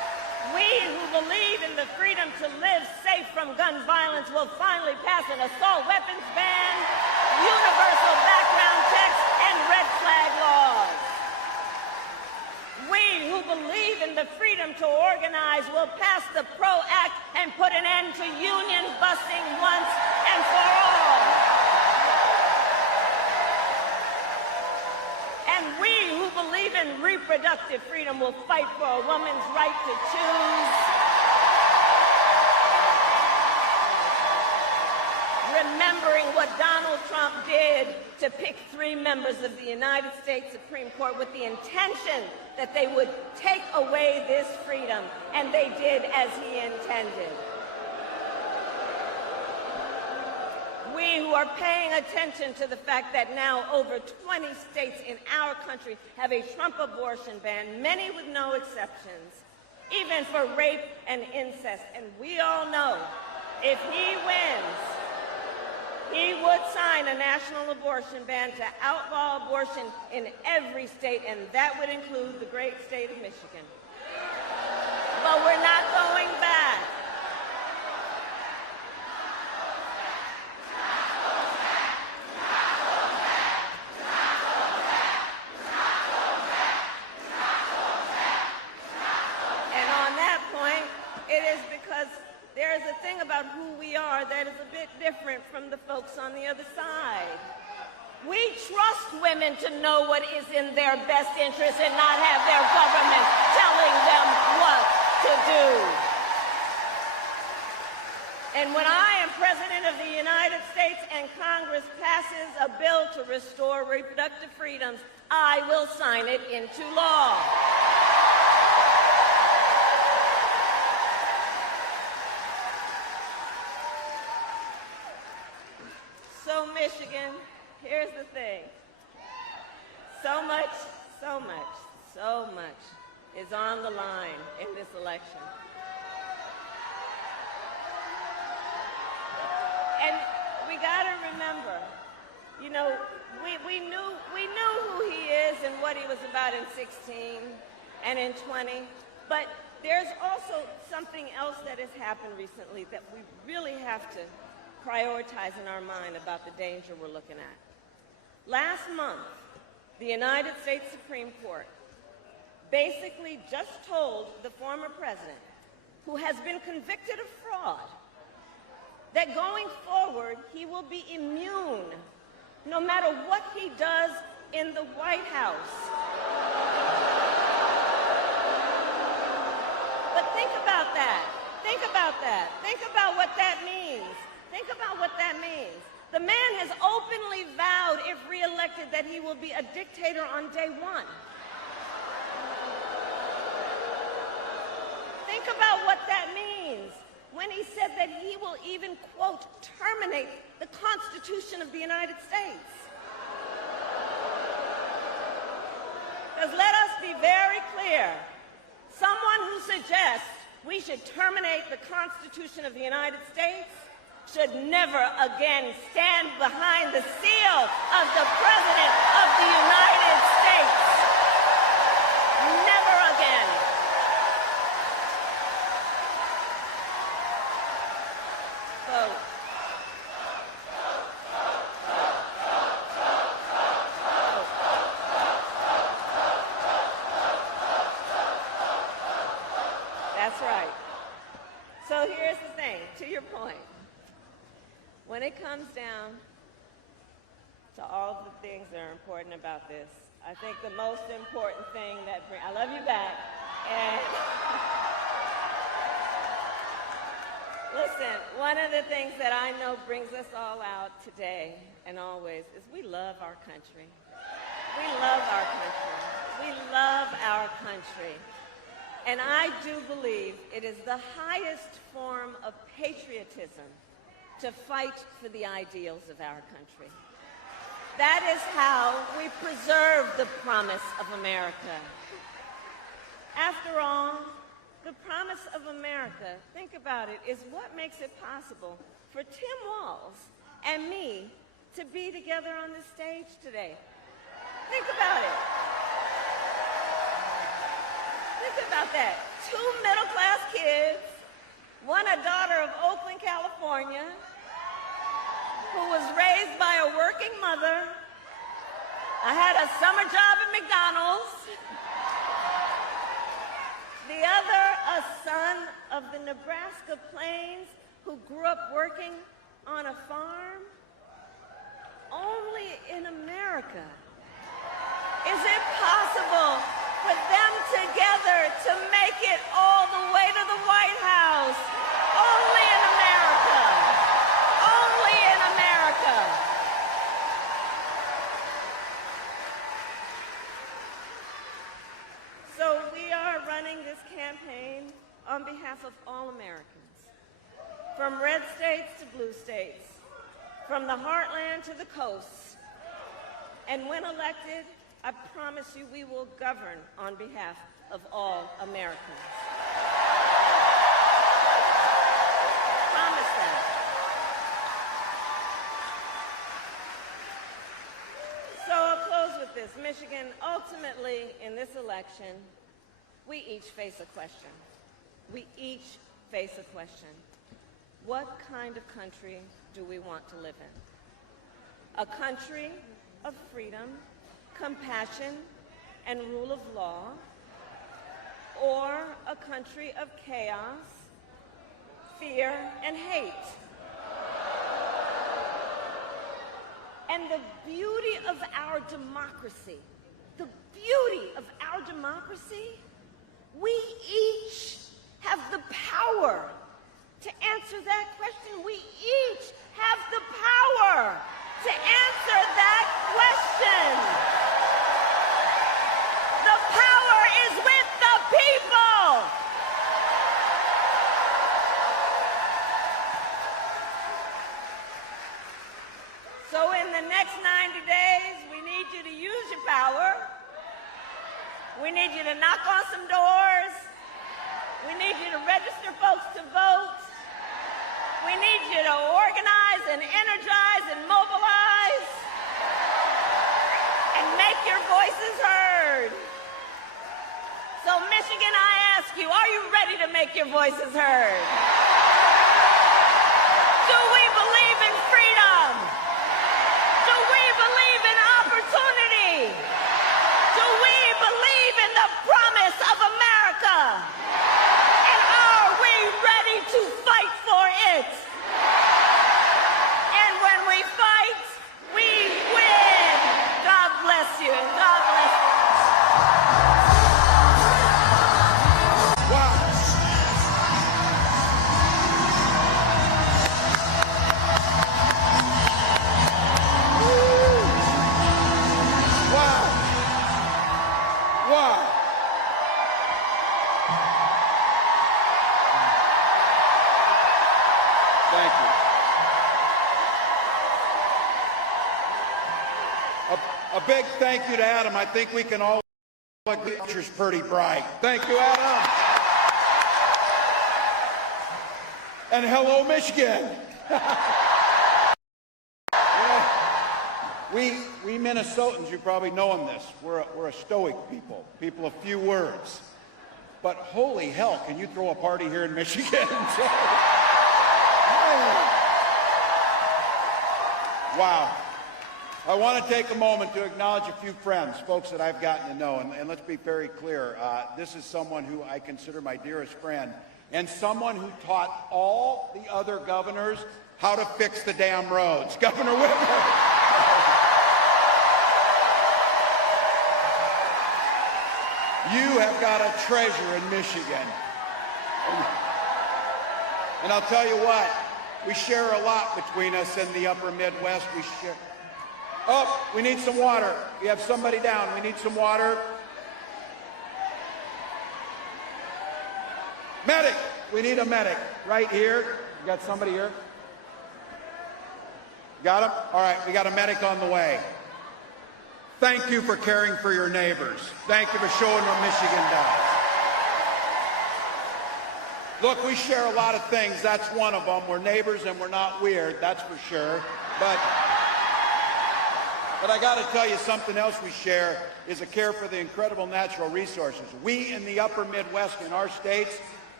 freedom to live safe from gun violence will finally pass an assault weapons ban, universal background checks, and red flag laws. We who believe in the freedom to organize will pass the PRO Act and put an end to union busting once and for all. And we who believe in reproductive freedom will fight for a woman's right to choose. Remembering what Donald Trump did to pick 3 members of the United States Supreme Court with the intention that they would take away this freedom, and they did as he intended. We who are paying attention to the fact that now over 20 states in our country have a Trump abortion ban, many with no exceptions, even for rape and incest. And we all know if he wins, he would sign a national abortion ban to outlaw abortion in every state, and that would include the great state of Michigan. But we're not going back. And on that point, it is because there is a thing about who we are that is a bit different from the folks on the other side. We trust women to know what is in their best interest and not have their government telling them what to do. And when I am President of the United States and Congress passes a bill to restore reproductive freedoms, I will sign it into law. So, Michigan, here's the thing. So much is on the line in this election. And we got to remember, you know, we knew who he is and what he was about in 16 and in 20, but there's also something else that has happened recently that we really have to prioritize in our mind about the danger we're looking at. Last month, the United States Supreme Court basically just told the former president, who has been convicted of fraud, that going forward, he will be immune no matter what he does in the White House. But think about that. Think about that. Think about what that means. Think about what that means. The man has openly vowed, if reelected, that he will be a dictator on day one. Think about what that means when he said that he will even, quote, terminate the Constitution of the United States. Because let us be very clear, someone who suggests we should terminate the Constitution of the United States should never again stand behind the seal of the President of the United States. Never again. Vote. That's right. So here's the thing, to your point. When it comes down to all the things that are important about this, I think the most important thing that I love you back. And listen, one of the things that I know brings us all out today and always is we love our country. We love our country. We love our country. And I do believe it is the highest form of patriotism to fight for the ideals of our country. That is how we preserve the promise of America. After all, the promise of America, think about it, is what makes it possible for Tim Walz and me to be together on this stage today. Think about it. Think about that. 2 middle-class kids one a daughter of Oakland, California, who was raised by a working mother. I had a summer job at McDonald's. The other, a son of the Nebraska Plains who grew up working on a farm. Only in America is it possible for them together to make it all the way to the White House. Only in America. Only in America. So we are running this campaign on behalf of all Americans, from red states to blue states, from the heartland to the coast. And when elected, I promise you we will govern on behalf of all Americans. Promise that. So I'll close with this. Michigan, ultimately, in this election, we each face a question. We each face a question. What kind of country do we want to live in? A country of freedom, compassion, and rule of law, or a country of chaos, fear, and hate? And the beauty of our democracy, we each have the power to answer that question. We each have the power to answer that question. The power is with the people. So in the next 90 days, we need you to use your power. We need you to knock on some doors. We need you to register folks to vote. We need you to organize and energize and mobilize and make your voices heard. So Michigan, I ask you, are you ready to make your voices heard? Do we believe in freedom? Do we believe in opportunity? Do we believe in the promise of America? And are we ready to fight for it? And when we fight, we win. God bless you, and God bless you. Wow. Wow. Wow. Thank you. A big thank you to Adam. I think we can all agree the future's pretty bright. Thank you, Adam. And hello, Michigan. We Minnesotans, you probably know this. We're a stoic people of few words. But holy hell, can you throw a party here in Michigan? Wow. I want to take a moment to acknowledge a few friends, folks that I've gotten to know, and let's be very clear. This is someone who I consider my dearest friend, and someone who taught all the other governors how to fix the damn roads. Governor Whitmer. You have got a treasure in Michigan. And I'll tell you what, we share a lot between us in the upper Midwest. We share. Oh, we need some water. We have somebody down. We need some water. Medic. We need a medic right here. You got somebody here? Got him? All right, we got a medic on the way. Thank you for caring for your neighbors. Thank you for showing what Michigan does. Look, we share a lot of things. That's one of them. We're neighbors and we're not weird, that's for sure. But I got to tell you, something else we share is a care for the incredible natural resources. We in the upper Midwest in our states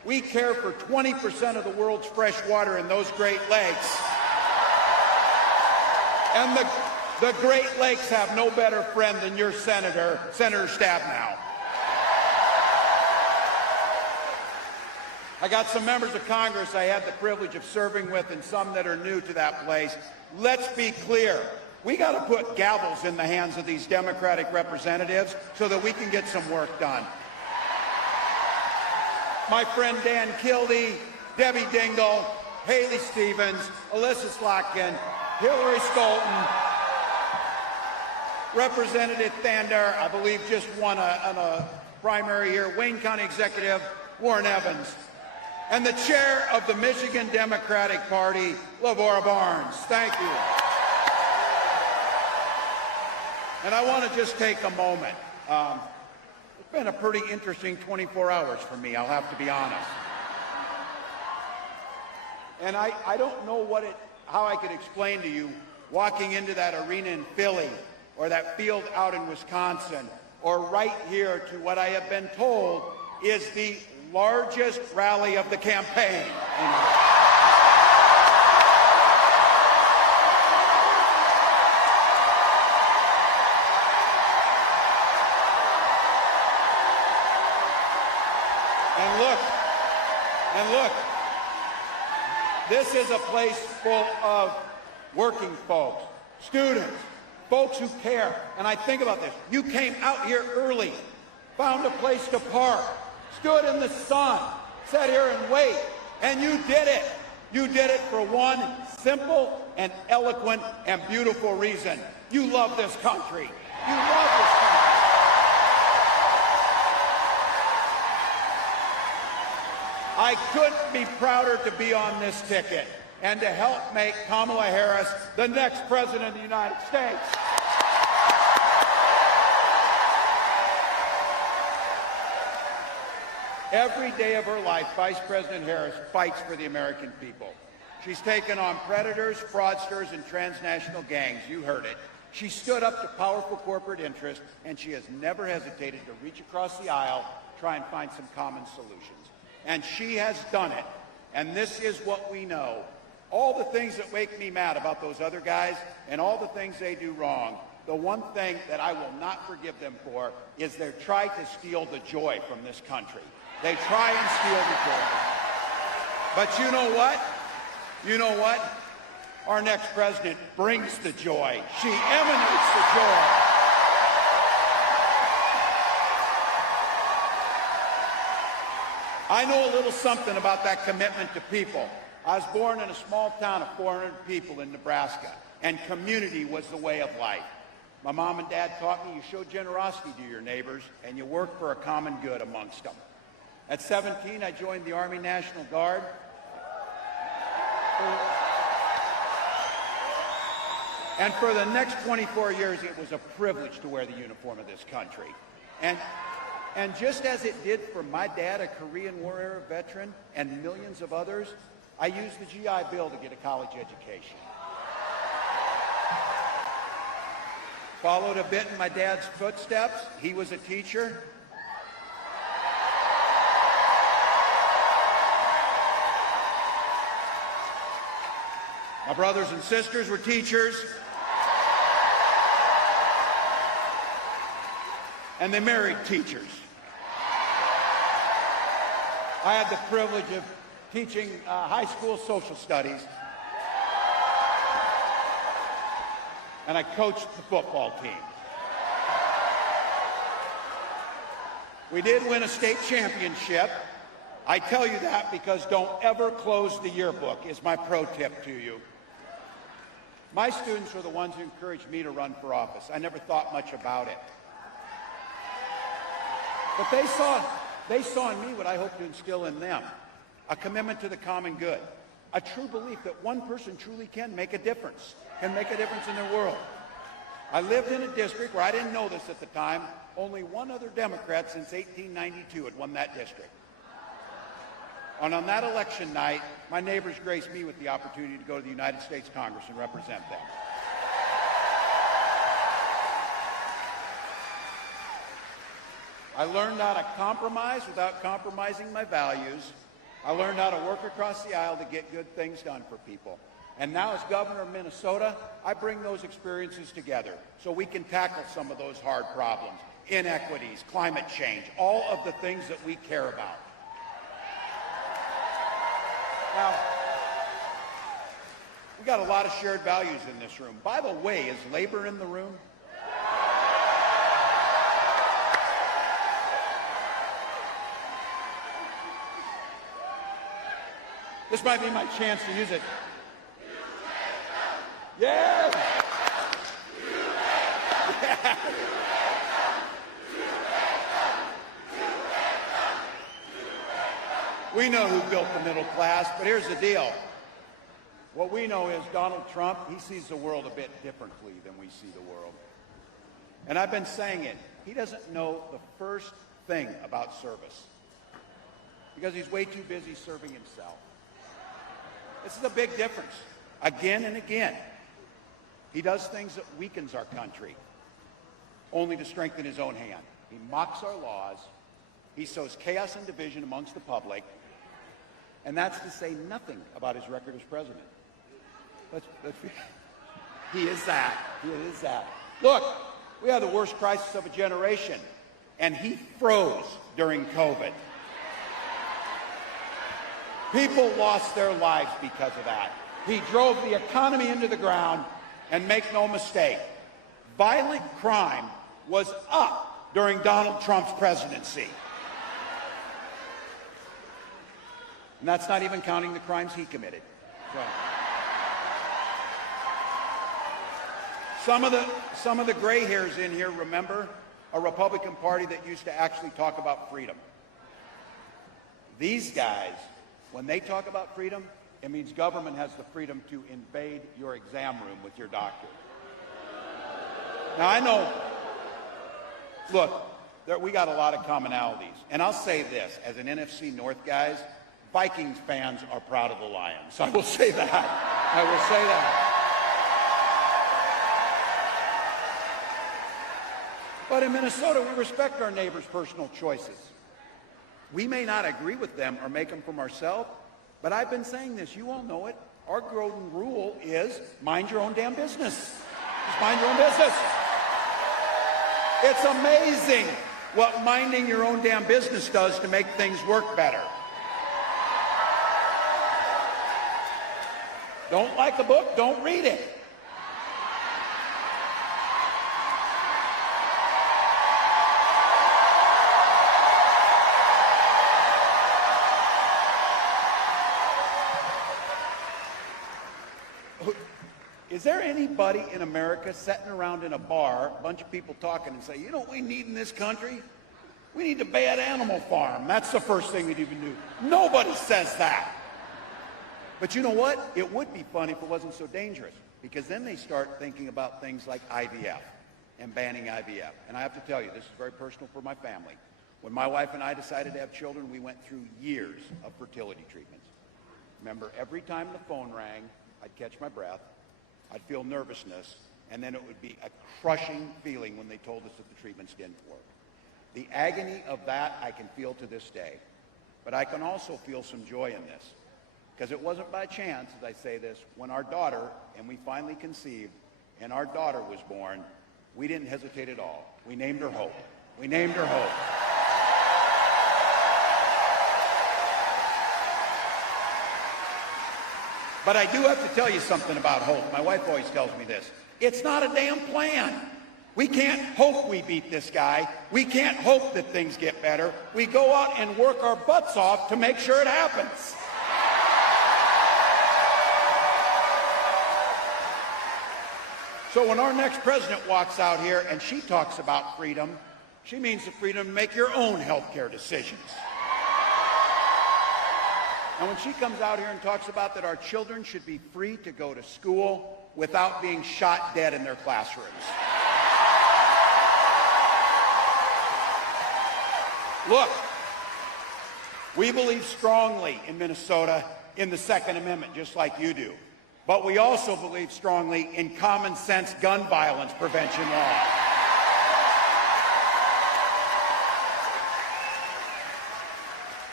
We care for 20% of the world's fresh water in those Great Lakes. And the Great Lakes have no better friend than your Senator Stabenow. I got some members of Congress I had the privilege of serving with and some that are new to that place. Let's be clear. We got to put gavels in the hands of these Democratic representatives so that we can get some work done. My friend Dan Kildee, Debbie Dingell, Haley Stevens, Alyssa Slotkin, Hillary Scholten, Representative Thander, I believe just won a primary here, Wayne County Executive Warren Evans, and the chair of the Michigan Democratic Party, LaVora Barnes. Thank you. And I want to just take a moment. It's been a pretty interesting 24 hours for me, I'll have to be honest. And I don't know how I could explain to you walking into that arena in Philly or that field out in Wisconsin or right here to what I have been told is the largest rally of the campaign. And look, this is a place full of working folks, students, folks who care. And I think about this. You came out here early, found a place to park, stood in the sun, sat here and wait, and you did it. You did it for one simple and eloquent and beautiful reason. You love this country. You love this country. I couldn't be prouder to be on this ticket and to help make Kamala Harris the next president of the United States. Every day of her life, Vice President Harris fights for the American people. She's taken on predators, fraudsters, and transnational gangs. You heard it. She stood up to powerful corporate interests, and she has never hesitated to reach across the aisle, try and find some common solutions. And she has done it. And this is what we know. All the things that make me mad about those other guys and all the things they do wrong, the one thing that I will not forgive them for is they try to steal the joy from this country. They try and steal the joy. But you know what? You know what? Our next president brings the joy. She emanates the joy. I know a little something about that commitment to people. I was born in a small town of 400 people in Nebraska, and community was the way of life. My mom and dad taught me you show generosity to your neighbors, and you work for a common good amongst them. At 17, I joined the Army National Guard. And for the next 24 years, it was a privilege to wear the uniform of this country. And just as it did for my dad, a Korean War era veteran, and millions of others, I used the GI Bill to get a college education. Followed a bit in my dad's footsteps. He was a teacher. My brothers and sisters were teachers. And they married teachers. I had the privilege of teaching high school social studies. And I coached the football team. We did win a state championship. I tell you that because don't ever close the yearbook is my pro tip to you. My students were the ones who encouraged me to run for office. I never thought much about it. But they saw in me what I hope to instill in them, a commitment to the common good, a true belief that one person truly can make a difference in their world. I lived in a district where I didn't know this at the time. Only one other Democrat since 1892 had won that district. And on that election night, my neighbors graced me with the opportunity to go to the United States Congress and represent them. I learned how to compromise without compromising my values, I learned how to work across the aisle to get good things done for people. And now as governor of Minnesota, I bring those experiences together so we can tackle some of those hard problems, inequities, climate change, all of the things that we care about. Now, we got a lot of shared values in this room. By the way, is labor in the room? This might be my chance to use it. Yeah. Yeah. We know who built the middle class, but here's the deal. What we know is Donald Trump, he sees the world a bit differently than we see the world. And I've been saying it. He doesn't know the first thing about service because he's way too busy serving himself. This is a big difference. Again and again, he does things that weakens our country, only to strengthen his own hand. He mocks our laws. He sows chaos and division amongst the public. And that's to say nothing about his record as president. He is that. He is that. Look, we have the worst crisis of a generation, and he froze during COVID. People lost their lives because of that. He drove the economy into the ground, and make no mistake, violent crime was up during Donald Trump's presidency. And that's not even counting the crimes he committed. So, some of the gray hairs in here remember a Republican Party that used to actually talk about freedom. These guys, when they talk about freedom, it means government has the freedom to invade your exam room with your doctor. Now, I know, look, we got a lot of commonalities. And I'll say this, as an NFC North guys, Vikings fans are proud of the Lions. I will say that. I will say that. But in Minnesota, we respect our neighbors' personal choices. We may not agree with them or make them from ourselves, but I've been saying this. You all know it. Our golden rule is mind your own damn business. Just mind your own business. It's amazing what minding your own damn business does to make things work better. Don't like a book? Don't read it. Is there anybody in America sitting around in a bar, a bunch of people talking and say, you know what we need in this country? We need a bad animal farm. That's the first thing we'd even do. Nobody says that. But you know what? It would be fun if it wasn't so dangerous, because then they start thinking about things like IVF and banning IVF. And I have to tell you, this is very personal for my family. When my wife and I decided to have children, we went through years of fertility treatments. Remember, every time the phone rang, I'd catch my breath, I'd feel nervousness, and then it would be a crushing feeling when they told us that the treatments didn't work. The agony of that I can feel to this day. But I can also feel some joy in this, because it wasn't by chance, as I say this, when our daughter, and we finally conceived, and our daughter was born, we didn't hesitate at all. We named her Hope. We named her Hope. But I do have to tell you something about hope. My wife always tells me this. It's not a damn plan. We can't hope we beat this guy. We can't hope that things get better. We go out and work our butts off to make sure it happens. So when our next president walks out here and she talks about freedom, she means the freedom to make your own health care decisions. And when she comes out here and talks about that our children should be free to go to school without being shot dead in their classrooms. Look, we believe strongly in Minnesota in the Second Amendment, just like you do. But we also believe strongly in common sense gun violence prevention law.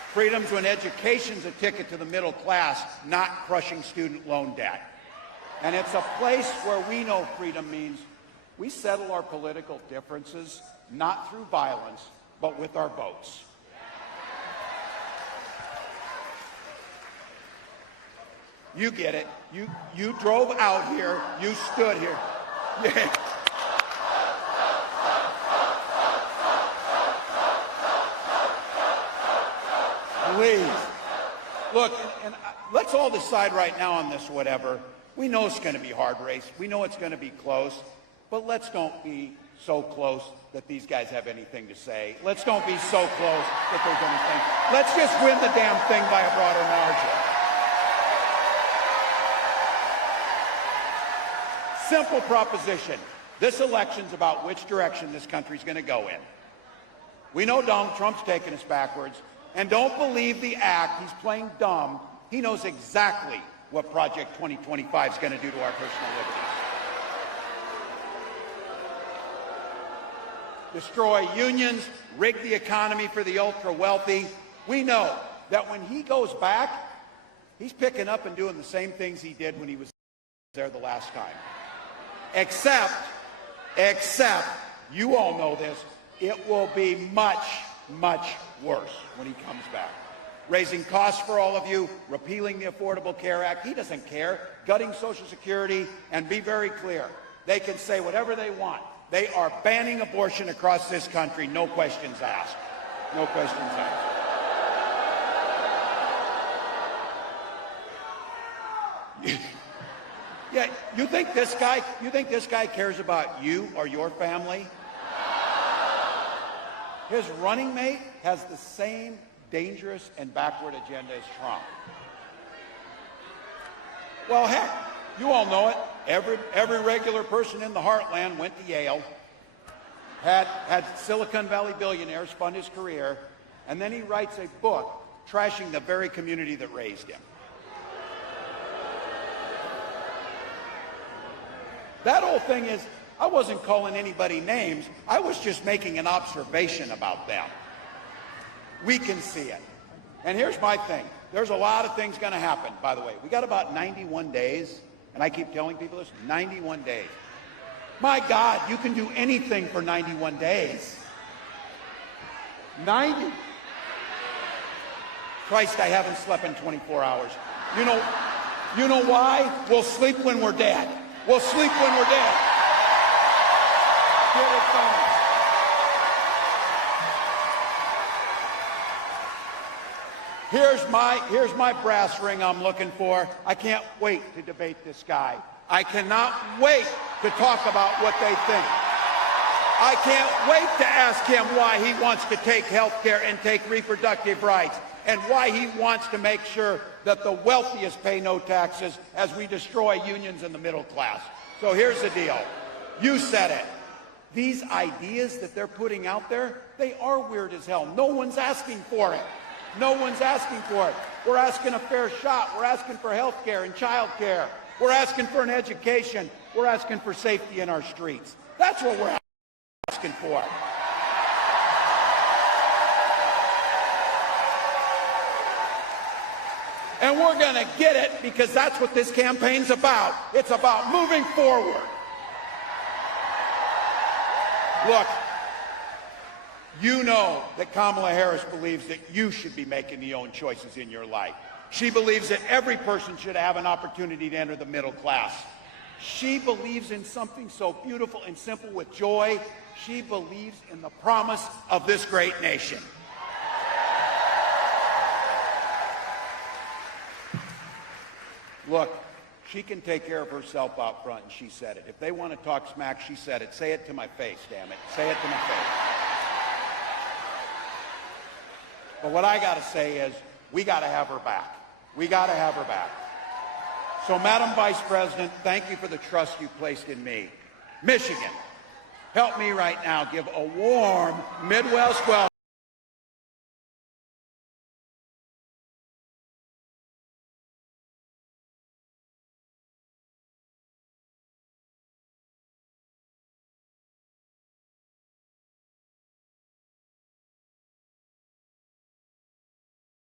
Freedom's when education's a ticket to the middle class, not crushing student loan debt. And it's a place where we know freedom means we settle our political differences not through violence, but with our votes. You get it. You drove out here. You stood here. Yeah. Please. Look, and let's all decide right now on this, whatever. We know it's going to be a hard race. We know it's going to be close. But let's don't be so close that these guys have anything to say. Let's don't be so close that there's anything. Let's just win the damn thing by a broader margin. Simple proposition. This election's about which direction this country's going to go in. We know Donald Trump's taking us backwards. And don't believe the act. He's playing dumb. He knows exactly what Project 2025 is going to do to our personal liberties. Destroy unions, rig the economy for the ultra-wealthy. We know that when he goes back, he's picking up and doing the same things he did when he was there the last time. Except, you all know this, it will be much, much worse when he comes back. Raising costs for all of you, repealing the Affordable Care Act. He doesn't care. Gutting Social Security, and be very clear. They can say whatever they want. They are banning abortion across this country, no questions asked. No questions asked. Yeah, you think this guy cares about you or your family? His running mate has the same dangerous and backward agenda as Trump. Well, heck, you all know it. Every regular person in the heartland went to Yale, had Silicon Valley billionaires fund his career, and then he writes a book trashing the very community that raised him. That whole thing is, I wasn't calling anybody names. I was just making an observation about them. We can see it. And here's my thing. There's a lot of things going to happen, by the way. We got about 91 days, and I keep telling people this, 91 days. My God, you can do anything for 91 days. 90. Christ, I haven't slept in 24 hours. You know why? We'll sleep when we're dead. We'll sleep when we're dead. Here it comes. Here's my brass ring I'm looking for. I can't wait to debate this guy. I cannot wait to talk about what they think. I can't wait to ask him why he wants to take health care and take reproductive rights, and why he wants to make sure that the wealthiest pay no taxes as we destroy unions in the middle class. So here's the deal. You said it. These ideas that they're putting out there, they are weird as hell. No one's asking for it. No one's asking for it. We're asking a fair shot. We're asking for health care and child care. We're asking for an education. We're asking for safety in our streets. That's what we're asking for. And we're going to get it because that's what this campaign's about. It's about moving forward. Look, you know that Kamala Harris believes that you should be making the own choices in your life. She believes that every person should have an opportunity to enter the middle class. She believes in something so beautiful and simple with joy. She believes in the promise of this great nation. Look, she can take care of herself out front, and she said it. If they want to talk smack, she said it. Say it to my face, damn it. Say it to my face. But what I got to say is, we got to have her back. We got to have her back. So, Madam Vice President, thank you for the trust you placed in me. Michigan, help me right now give a warm Midwest welcome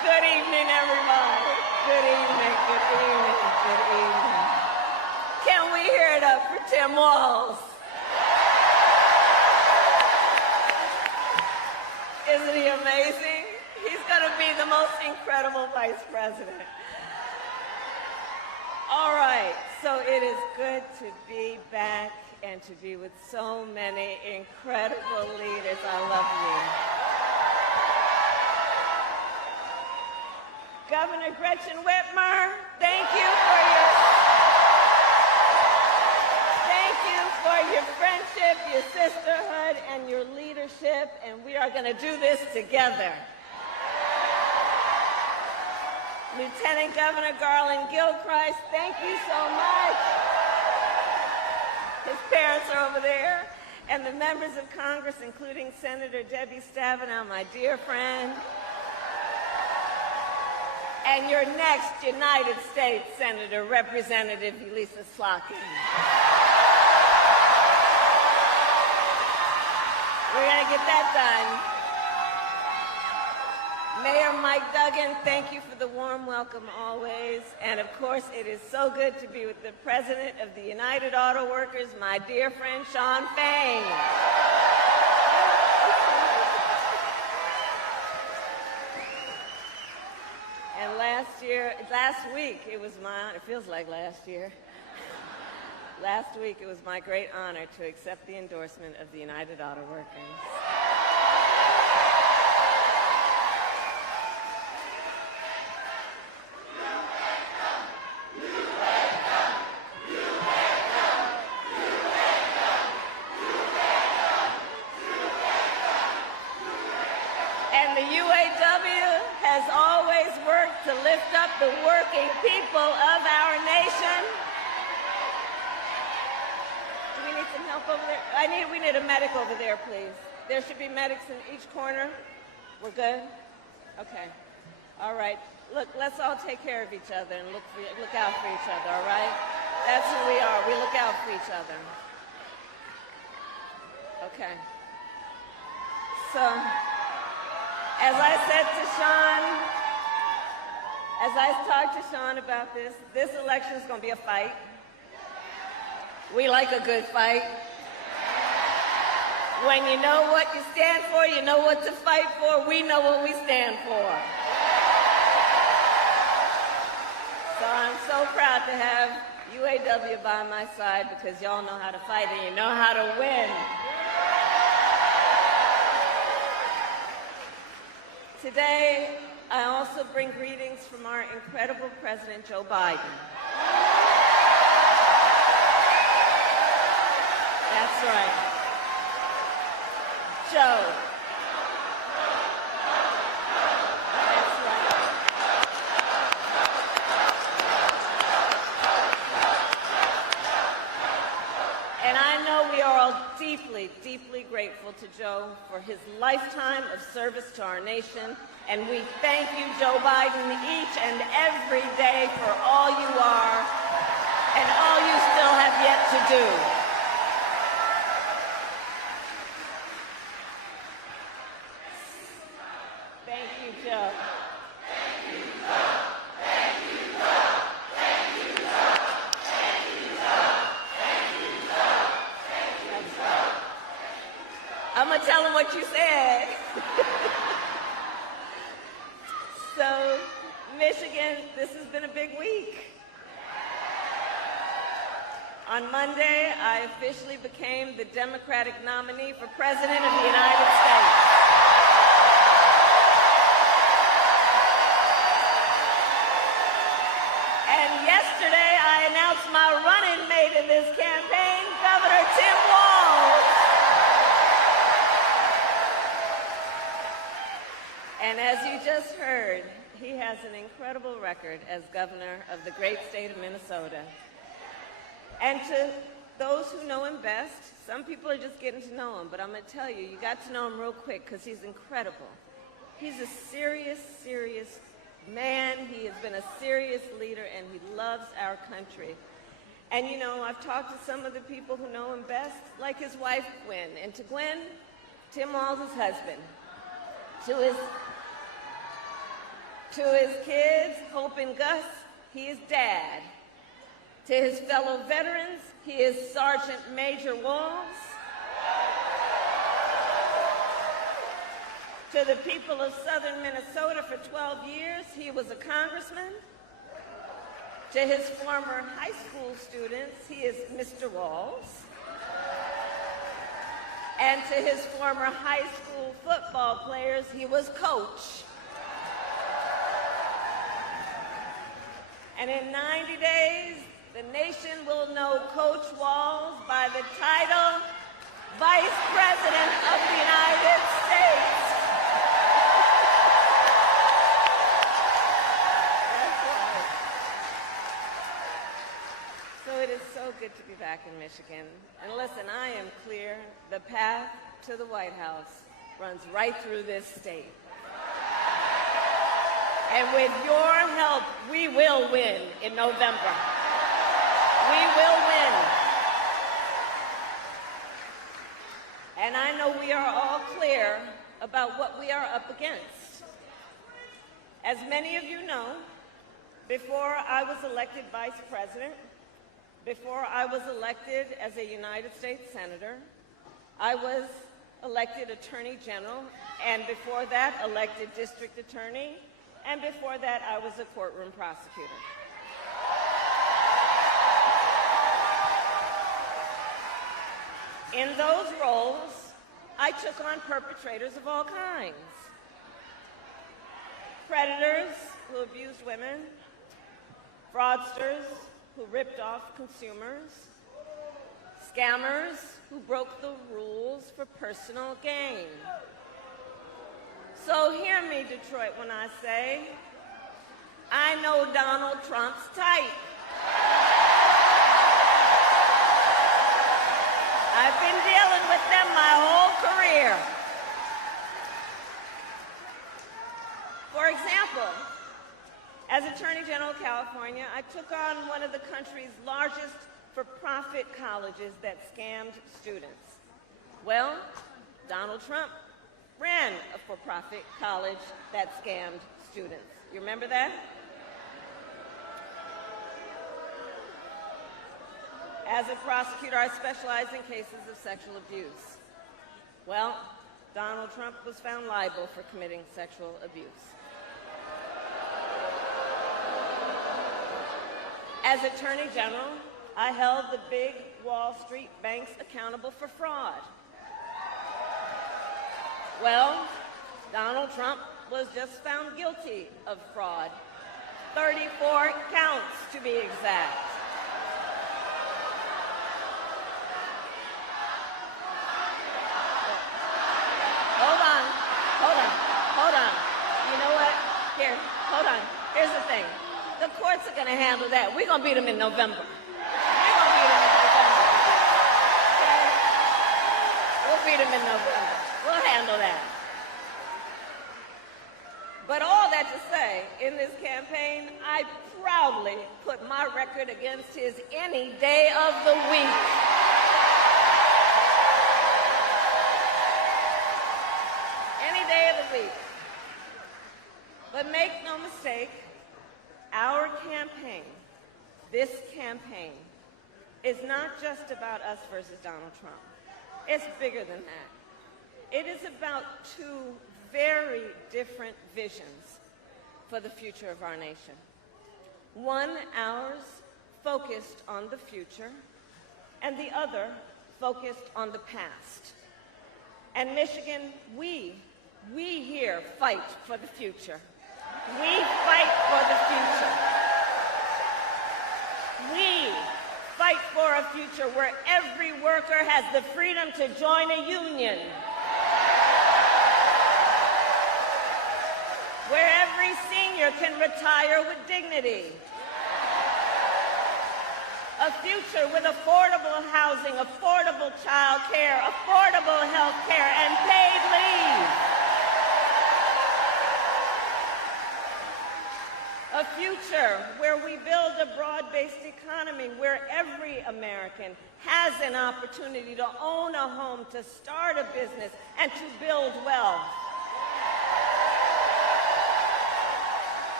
evening, everybody. Good evening, good evening, good evening. Can we hear it up for Tim Walz? Isn't he amazing? He's going to be the most incredible vice president. All right, so it is good to be back and to be with so many incredible leaders. I love you. Governor Gretchen Whitmer, thank you for your friendship, your sisterhood, and your leadership, and we are going to do this together. Lieutenant Governor Garland Gilchrist, thank you so much. His parents are over there. And the members of Congress, including Senator Debbie Stabenow, my dear friend. And your next United States Senator, Representative Elisa Slotkin. We're going to get that done. Mayor Mike Duggan, thank you for the warm welcome always. And of course, it is so good to be with the President of the United Auto Workers, my dear friend Shawn Fain. And last week, it was it feels like last year. Last week, it was my great honor to accept the endorsement of the United Auto Workers. And the UAW has always worked to lift up the working people of our nation. Do we need some help over there? We need a medic over there, please. There should be medics in each corner. We're good? Okay. All right. Look, let's all take care of each other and look out for each other, all right? That's who we are. We look out for each other. Okay. So, as I said to Shawn, as I talked to Shawn about this election is going to be a fight. We like a good fight. When you know what you stand for, you know what to fight for. We know what we stand for. So I'm so proud to have UAW by my side because y'all know how to fight and you know how to win. Today, I also bring greetings from our incredible President Joe Biden. That's right. Joe. That's right. And I know we are all deeply, deeply grateful to Joe for his lifetime of service to our nation. And we thank you, Joe Biden, each and every day for all you are and all you still have yet to do. Thank you, Joe. Thank you, Joe. Thank you, Joe. Thank you, Joe. Thank you, Joe. Thank you, Joe. Thank you, Joe. I'm going to tell him what you said. So, Michigan, this has been a big week. On Monday, I officially became the Democratic nominee for President of the United States. And yesterday, I announced my running mate in this campaign, Governor Tim Walz. And as you just heard, he has an incredible record as governor of the great state of Minnesota. And to those who know him best, some people are just getting to know him, but I'm going to tell you, you got to know him real quick because he's incredible. He's a serious, serious man. He has been a serious leader, and he loves our country. And, you know, I've talked to some of the people who know him best, like his wife, Gwen. And to Gwen, Tim Walz's husband, To his kids, Hope and Gus, he is Dad. To his fellow veterans, he is Sergeant Major Walz. To the people of southern Minnesota for 12 years, he was a congressman. To his former high school students, he is Mr. Walz. And to his former high school football players, he was Coach. And in 90 days, the nation will know Coach Walz by the title Vice President of the United States. That's right. So it is so good to be back in Michigan. And listen, I am clear. The path to the White House runs right through this state. And with your help, we will win in November. We will win. And I know we are all clear about what we are up against. As many of you know, before I was elected vice president, before I was elected as a United States Senator, I was elected Attorney General, and before that, elected District Attorney, and before that, I was a courtroom prosecutor. In those roles, I took on perpetrators of all kinds. Predators who abused women, fraudsters who ripped off consumers, scammers who broke the rules for personal gain. So hear me, Detroit, when I say, I know Donald Trump's type. I've been dealing with them my whole career. For example, as Attorney General of California, I took on one of the country's largest for-profit colleges that scammed students. Well, Donald Trump ran a for-profit college that scammed students. You remember that? As a prosecutor, I specialize in cases of sexual abuse. Well, Donald Trump was found liable for committing sexual abuse. As Attorney General, I held the big Wall Street banks accountable for fraud. Well, Donald Trump was just found guilty of fraud. 34 counts, to be exact. Hold on. You know what? Here, hold on. Here's the thing. The courts are going to handle that. We're going to beat them in November. Okay? We'll beat them in November. We'll handle that. But all that to say, in this campaign, I proudly put my record against his any day of the week. Any day of the week. But make no mistake, our campaign, this campaign, is not just about us versus Donald Trump. It's bigger than that. It is about two very different visions for the future of our nation. One, ours, focused on the future, and the other, focused on the past. And Michigan, we here fight for the future. We fight for the future. We fight for a future where every worker has the freedom to join a union, where every senior can retire with dignity, a future with affordable housing, affordable child care, affordable health care, and paid leave. A future where we build a broad-based economy where every American has an opportunity to own a home, to start a business, and to build wealth.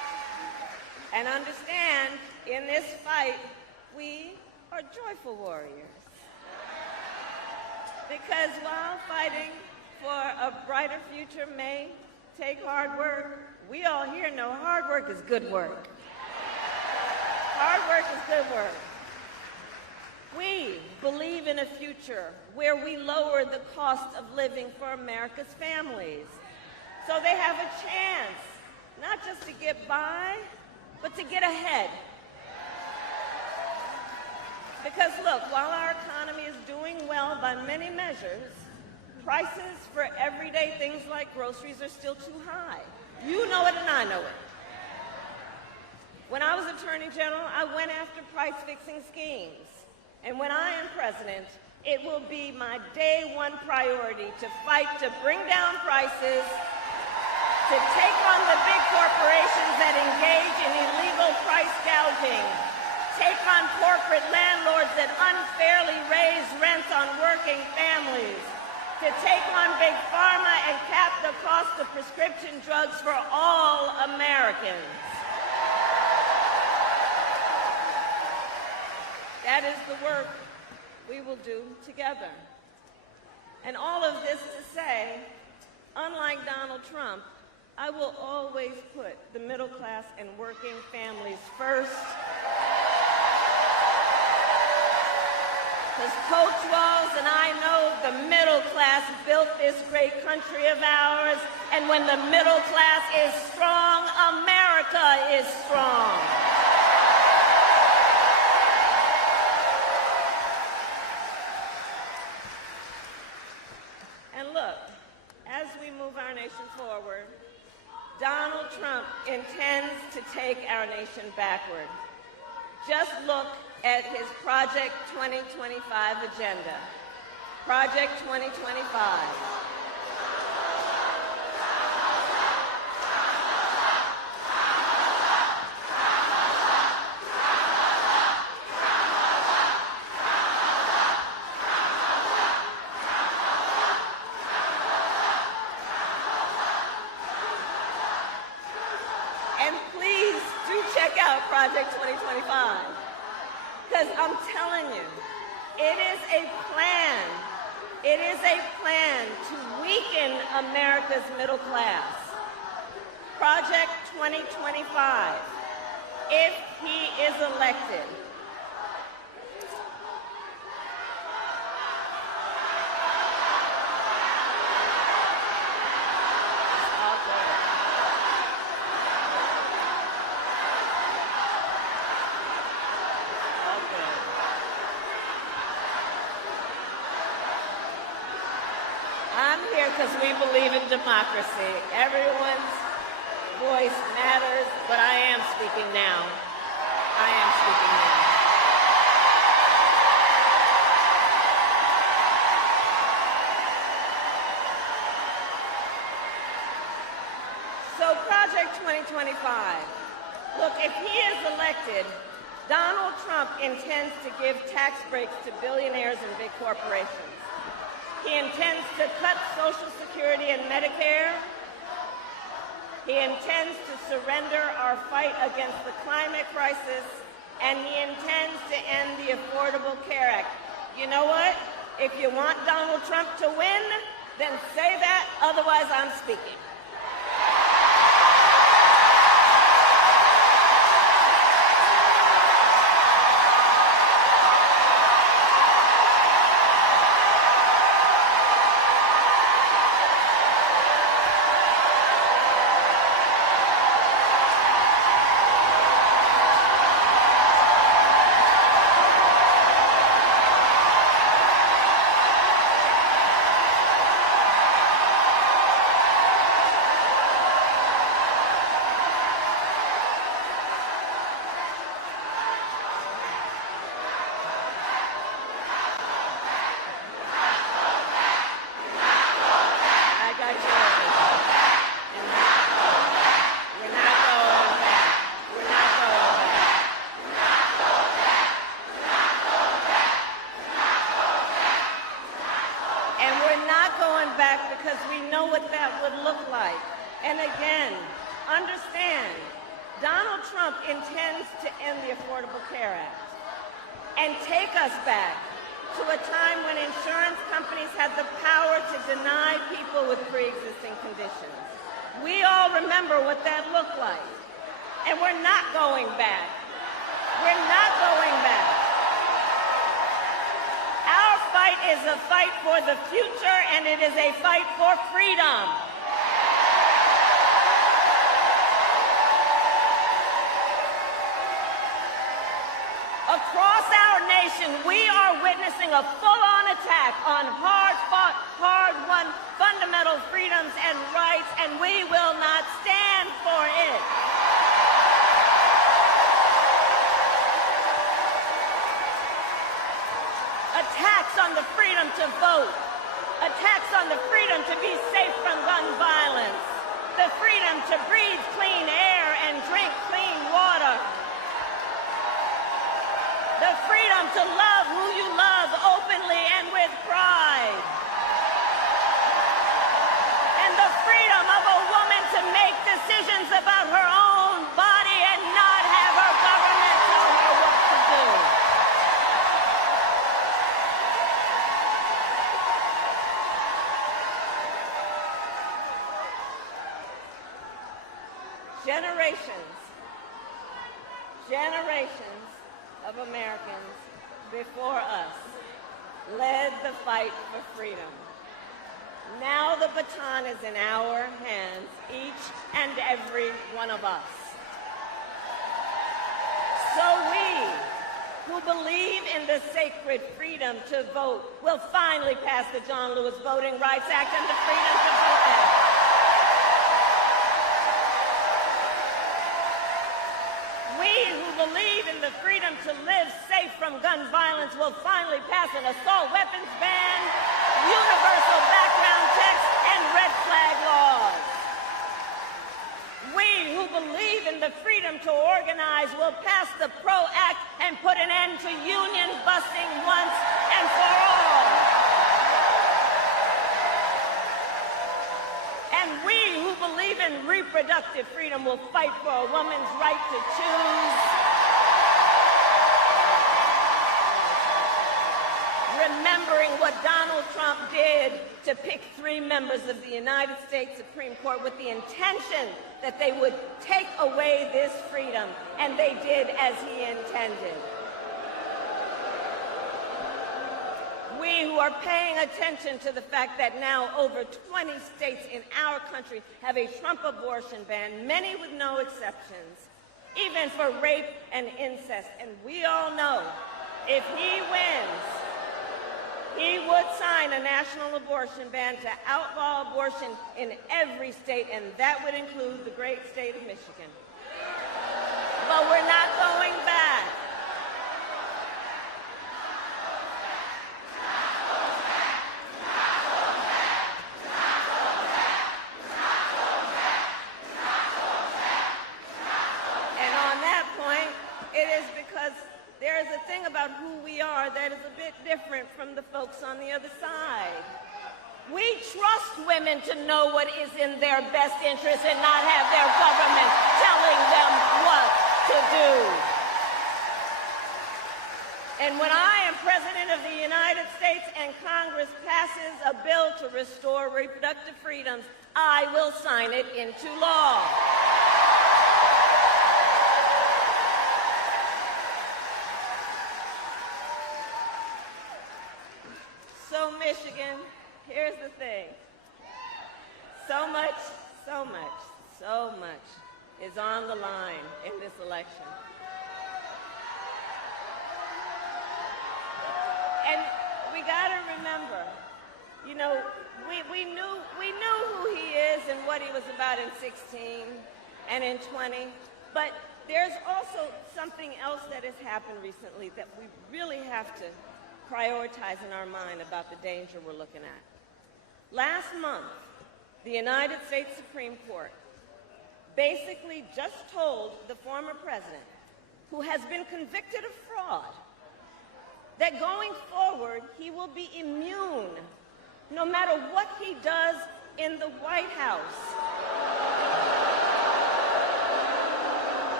And understand, in this fight, we are joyful warriors. Because while fighting for a brighter future may take hard work, we all here know hard work is good work. Hard work is good work. We believe in a future where we lower the cost of living for America's families, so they have a chance not just to get by, but to get ahead. Because look, while our economy is doing well by many measures, prices for everyday things like groceries are still too high. You know it and I know it. When I was Attorney General, I went after price-fixing schemes. And when I am president, it will be my day one priority to fight to bring down prices, to take on the big corporations that engage in illegal price gouging, take on corporate landlords that unfairly raise rents on working families, to take on big pharma and cap the cost of prescription drugs for all Americans. That is the work we will do together. And all of this to say, unlike Donald Trump, I will always put the middle class and working families first. Because Coach Walz and I know the middle class built this great country of ours, and when the middle class is strong, America is strong. And look, as we move our nation forward, Donald Trump intends to take our nation backward. Just look at his Project 2025 agenda. Project 2025. And please do check out Project 2025. Because I'm telling you, it is a plan. It is a plan to weaken America's middle class. Project 2025, if he is elected. I'm here because we believe in democracy. Everyone's voice matters, but I am speaking now. I am speaking now. So Project 2025. Look, if he is elected, Donald Trump intends to give tax breaks to billionaires and big corporations. He intends to cut Social Security and Medicare. He intends to surrender our fight against the climate crisis, and he intends to end the Affordable Care Act. You know what? If you want Donald Trump to win, then say that, otherwise I'm speaking. Because we know what that would look like. And again, understand, Donald Trump intends to end the Affordable Care Act and take us back to a time when insurance companies had the power to deny people with pre-existing conditions. We all remember what that looked like. And we're not going back. We're not going back. Our fight is a fight for the future, and it is a fight for freedom. Across our nation, we are witnessing a full-on attack on hard-fought, hard-won fundamental freedoms and rights, and we will not stand for it. Attacks on the freedom to vote, attacks on the freedom to be safe from gun violence, the freedom to breathe clean air and drink clean water, the freedom to love who you love openly and with pride, and the freedom of a woman to make decisions about her own body and not have her government tell her what to do. Generations of Americans before us led the fight for freedom. Now the baton is in our hands, each and every one of us. So we, who believe in the sacred freedom to vote, will finally pass the John Lewis Voting Rights Act and the Freedom to Vote Act. Believe in the freedom to live safe from gun violence will finally pass an assault weapons ban, universal background checks, and red flag laws. We who believe in the freedom to organize will pass the PRO Act and put an end to union busing once and for all. And we who believe in reproductive freedom will fight for a woman's right to choose, remembering what Donald Trump did to pick 3 members of the United States Supreme Court with the intention that they would take away this freedom, and they did as he intended. We who are paying attention to the fact that now over 20 states in our country have a Trump abortion ban, many with no exceptions, even for rape and incest. And we all know if he wins, he would sign a national abortion ban to outlaw abortion in every state, and that would include the great state of Michigan. But we're not going back. And on that point, it is because there is a thing about who we are that is a bit different from the folks on the other side. We trust women to know what is in their best interest and not have their government telling them what to do. And when I am President of the United States and Congress passes a bill to restore reproductive freedoms, I will sign it into law. So Michigan, here's the thing. So much is on the line in this election. And we got to remember, you know, we knew who he is and what he was about in 16 and in 20, but there's also something else that has happened recently that we really have to prioritize in our mind about the danger we're looking at. Last month, the United States Supreme Court basically just told the former president, who has been convicted of fraud, that going forward, he will be immune no matter what he does in the White House.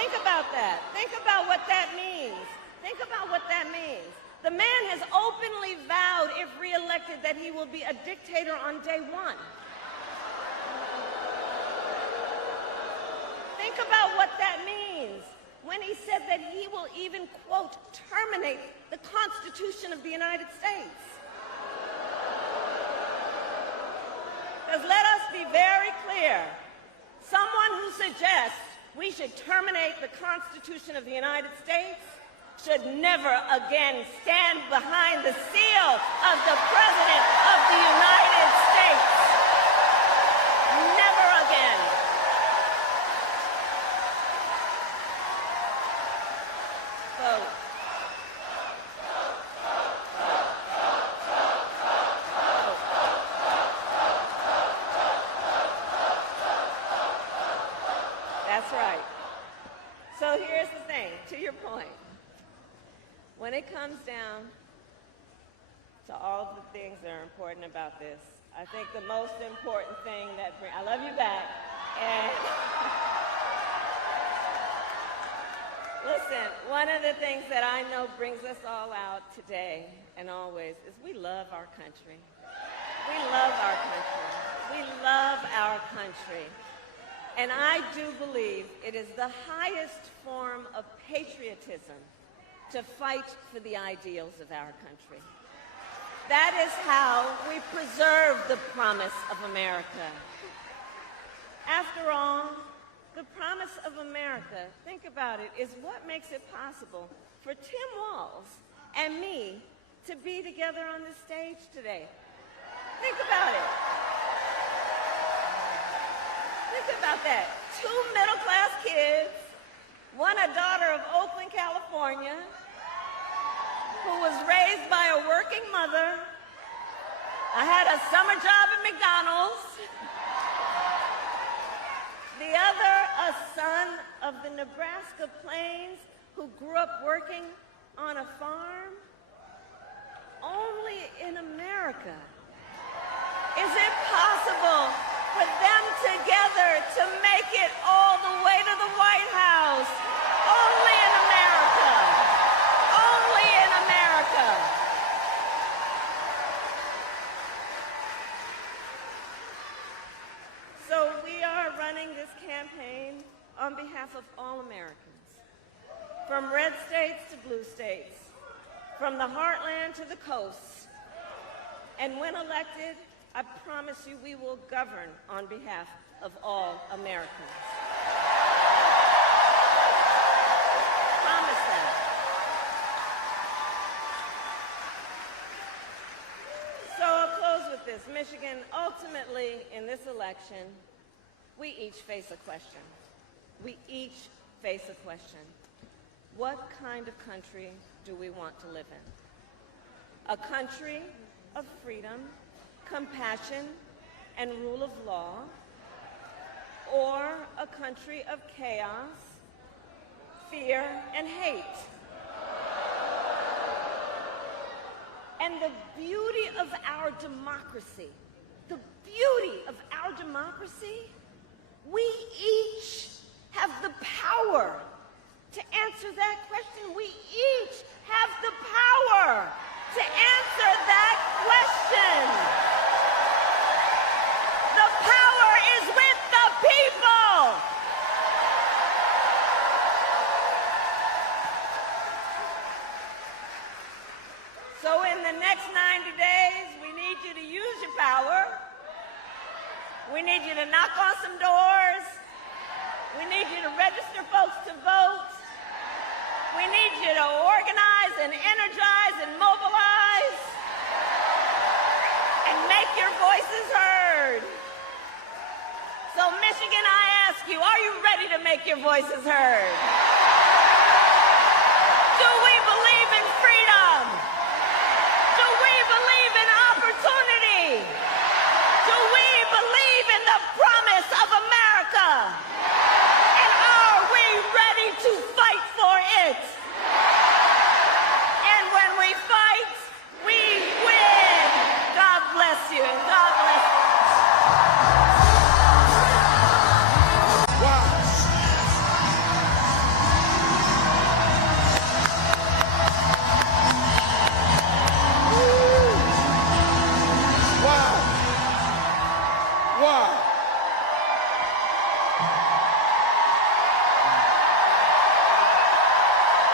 Think about that. Think about what that means. Think about what that means. The man has openly vowed, if reelected, that he will be a dictator on day one. Think about what that means when he said that he will even, quote, terminate the Constitution of the United States. Because let us be very clear, someone who suggests we should terminate the Constitution of the United States should never again stand behind the seal of the President of the United States. Never again. Vote. That's right. So here's the thing, to your point. When it comes down to all the things that are important about this, I think the most important thing that I love you back. And listen, one of the things that I know brings us all out today and always is we love our country. We love our country. We love our country. And I do believe it is the highest form of patriotism to fight for the ideals of our country. That is how we preserve the promise of America. After all, the promise of America, think about it, is what makes it possible for Tim Walz and me to be together on this stage today. Think about it. Think about that. 2 middle-class kids, one a daughter of Oakland, California, who was raised by a working mother. I had a summer job at McDonald's. The other, a son of the Nebraska plains who grew up working on a farm. Only in America is it possible for them together to make it all the way to the White House. Only in America. Only in America. So we are running this campaign on behalf of all Americans, from red states to blue states, from the heartland to the coast. And when elected, I promise you we will govern on behalf of all Americans. Promise that. So I'll close with this. Michigan, ultimately, in this election, we each face a question. We each face a question. What kind of country do we want to live in? A country of freedom, compassion, and rule of law, or a country of chaos, fear, and hate? And the beauty of our democracy, we each have the power to answer that question. We each have the power to answer that question. The power is with the people. So in the next 90 days, we need you to use your power. We need you to knock on some doors. We need you to register folks to vote. We need you to organize and energize and mobilize and make your voices heard. So Michigan, I ask you, are you ready to make your voices heard? Do we believe in freedom? Do we believe in opportunity? Do we believe in the promise of America? And are we ready to fight for it? And when we fight, we win. God bless you, and God bless you. Wow.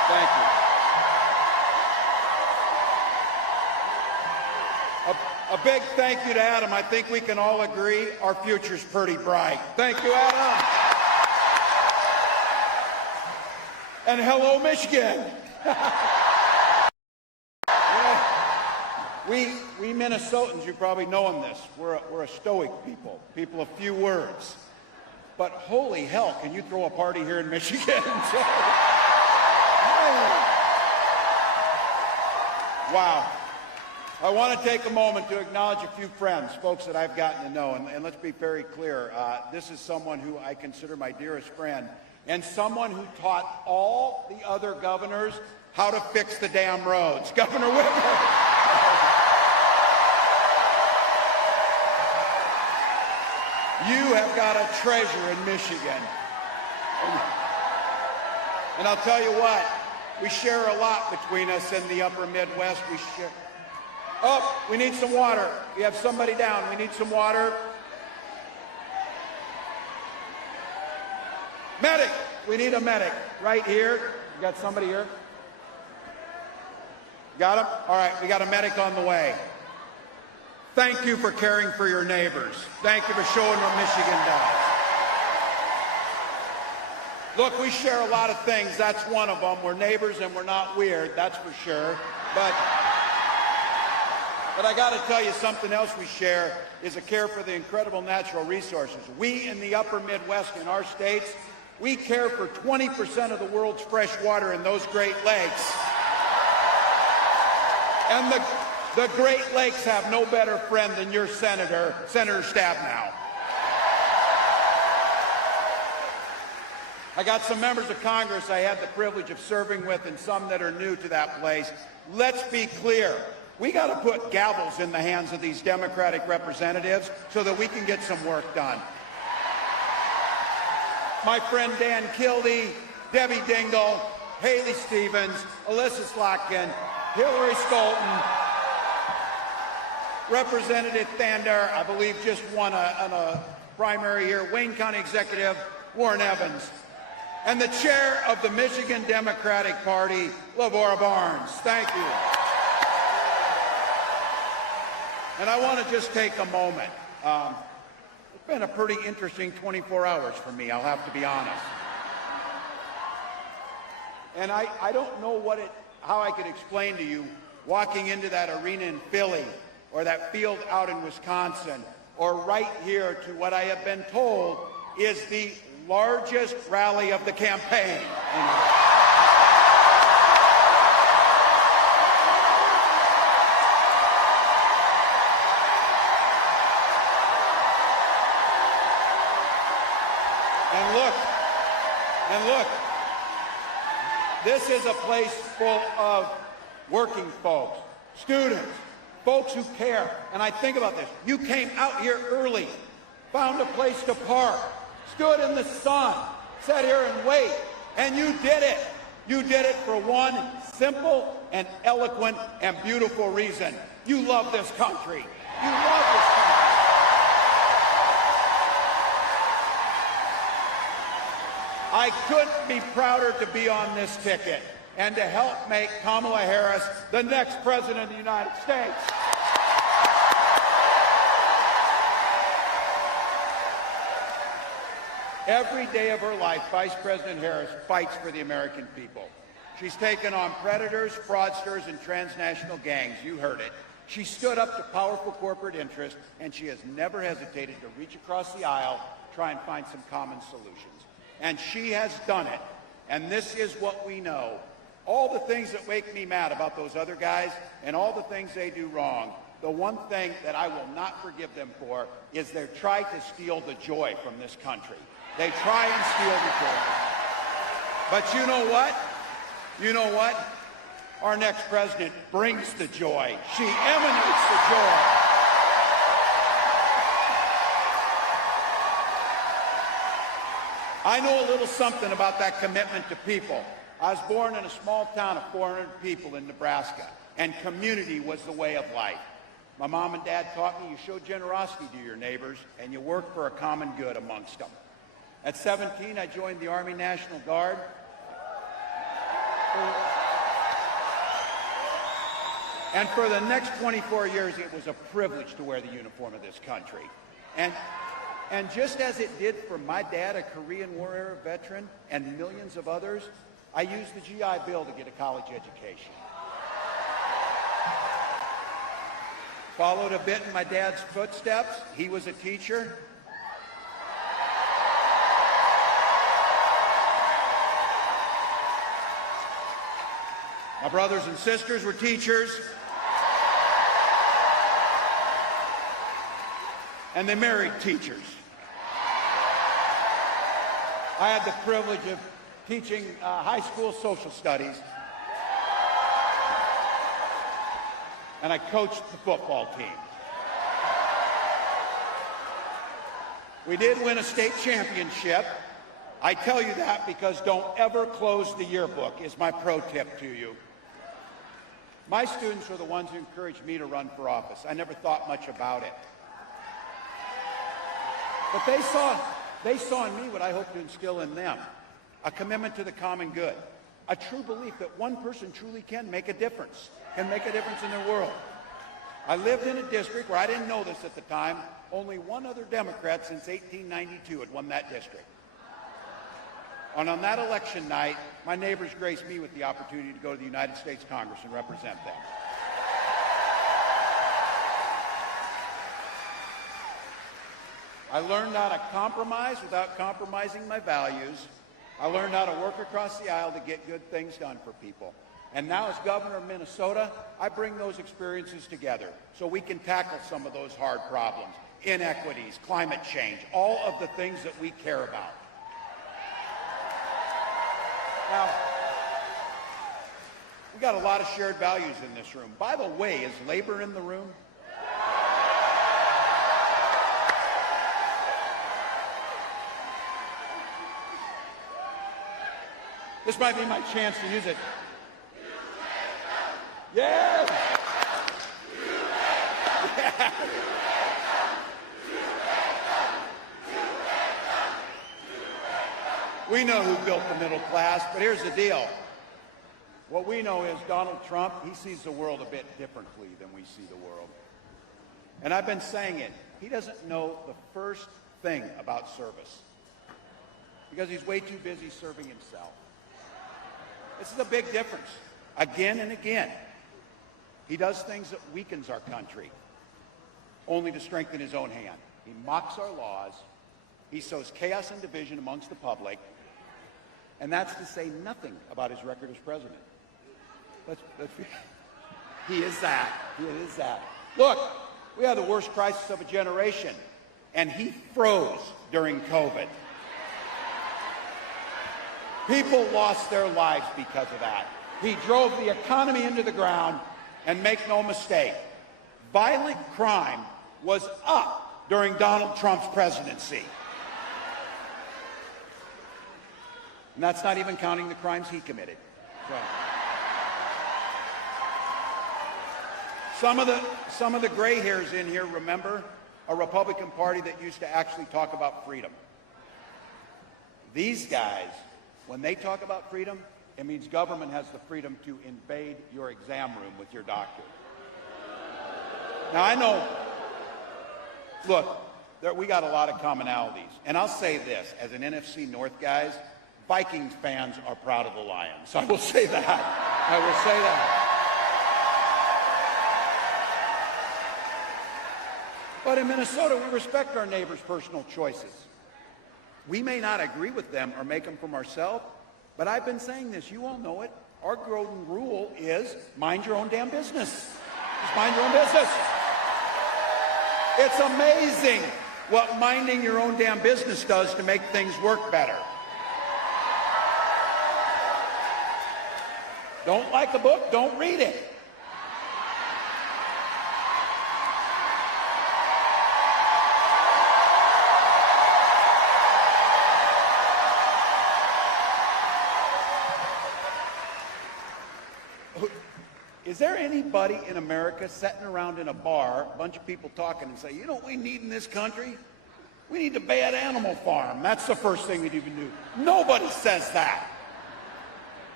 Thank you. A big thank you to Adam. I think we can all agree our future's pretty bright. Thank you, Adam. And hello, Michigan. We Minnesotans, you probably know this, we're a stoic people, people of few words. But holy hell, can you throw a party here in Michigan? Wow. I want to take a moment to acknowledge a few friends, folks that I've gotten to know, and let's be very clear. This is someone who I consider my dearest friend, and someone who taught all the other governors how to fix the damn roads. Governor Whitmer. You have got a treasure in Michigan. And I'll tell you what, we share a lot between us in the upper Midwest. We share. Oh, we need some water. We have somebody down. We need some water. Medic. We need a medic right here. You got somebody here? Got him? All right, we got a medic on the way. Thank you for caring for your neighbors. Thank you for showing what Michigan does. Look, we share a lot of things. That's one of them. We're neighbors and we're not weird, that's for sure. But I got to tell you, something else we share is a care for the incredible natural resources. We in the upper Midwest in our states, we care for 20% of the world's fresh water in those Great Lakes. And the Great Lakes have no better friend than your Senator Stabenow. I got some members of Congress I had the privilege of serving with and some that are new to that place. Let's be clear. We got to put gavels in the hands of these Democratic representatives so that we can get some work done. My friend Dan Kildee, Debbie Dingell, Haley Stevens, Alyssa Slotkin, Hillary Scholten, Representative Thander, I believe just won a primary here, Wayne County Executive Warren Evans, and the chair of the Michigan Democratic Party, Lavora Barnes. Thank you. And I want to just take a moment. It's been a pretty interesting 24 hours for me, I'll have to be honest. And I don't know how I could explain to you walking into that arena in Philly or that field out in Wisconsin or right here to what I have been told is the largest rally of the campaign. And look, this is a place full of working folks, students, folks who care. And I think about this. You came out here early, found a place to park, stood in the sun, sat here and wait, and you did it. You did it for one simple and eloquent and beautiful reason. You love this country. You love this country. I couldn't be prouder to be on this ticket and to help make Kamala Harris the next president of the United States. Every day of her life, Vice President Harris fights for the American people. She's taken on predators, fraudsters, and transnational gangs. You heard it. She stood up to powerful corporate interests, and she has never hesitated to reach across the aisle, try and find some common solutions. And she has done it. And this is what we know. All the things that make me mad about those other guys and all the things they do wrong, the one thing that I will not forgive them for is they try to steal the joy from this country. They try and steal the joy. But you know what? You know what? Our next president brings the joy. She emanates the joy. I know a little something about that commitment to people. I was born in a small town of 400 people in Nebraska, and community was the way of life. My mom and dad taught me you show generosity to your neighbors, and you work for a common good amongst them. At 17, I joined the Army National Guard. And for the next 24 years, it was a privilege to wear the uniform of this country. And just as it did for my dad, a Korean War-era veteran, and millions of others, I used the GI Bill to get a college education. Followed a bit in my dad's footsteps. He was a teacher. My brothers and sisters were teachers. And they married teachers. I had the privilege of teaching high school social studies. And I coached the football team. We did win a state championship. I tell you that because don't ever close the yearbook is my pro tip to you. My students were the ones who encouraged me to run for office. I never thought much about it. But they saw in me what I hope to instill in them, a commitment to the common good, a true belief that one person truly can make a difference in their world. I lived in a district where I didn't know this at the time. Only one other Democrat since 1892 had won that district. And on that election night, my neighbors graced me with the opportunity to go to the United States Congress and represent them. I learned how to compromise without compromising my values. I learned how to work across the aisle to get good things done for people. And now as governor of Minnesota, I bring those experiences together so we can tackle some of those hard problems, inequities, climate change, all of the things that we care about. Now, we got a lot of shared values in this room. By the way, is labor in the room? This might be my chance to use it. Yeah! Yeah. We know who built the middle class, but here's the deal. What we know is Donald Trump, he sees the world a bit differently than we see the world. And I've been saying it. He doesn't know the first thing about service because he's way too busy serving himself. This is a big difference. Again and again, he does things that weakens our country, only to strengthen his own hand. He mocks our laws. He sows chaos and division amongst the public. And that's to say nothing about his record as president. He is that. He is that. Look, we had the worst crisis of a generation, and he froze during COVID. People lost their lives because of that. He drove the economy into the ground, and make no mistake, violent crime was up during Donald Trump's presidency. And that's not even counting the crimes he committed. So, some of the gray hairs in here remember a Republican Party that used to actually talk about freedom. These guys, when they talk about freedom, it means government has the freedom to invade your exam room with your doctor. Now, I know, look, we got a lot of commonalities. And I'll say this, as an NFC North guys, Vikings fans are proud of the Lions. I will say that. I will say that. But in Minnesota, we respect our neighbors' personal choices. We may not agree with them or make them from ourselves, but I've been saying this. You all know it. Our golden rule is mind your own damn business. Just mind your own business. It's amazing what minding your own damn business does to make things work better. Don't like a book? Don't read it. Is there anybody in America sitting around in a bar, a bunch of people talking and say, you know what we need in this country? We need a bad animal farm. That's the first thing we'd even do. Nobody says that.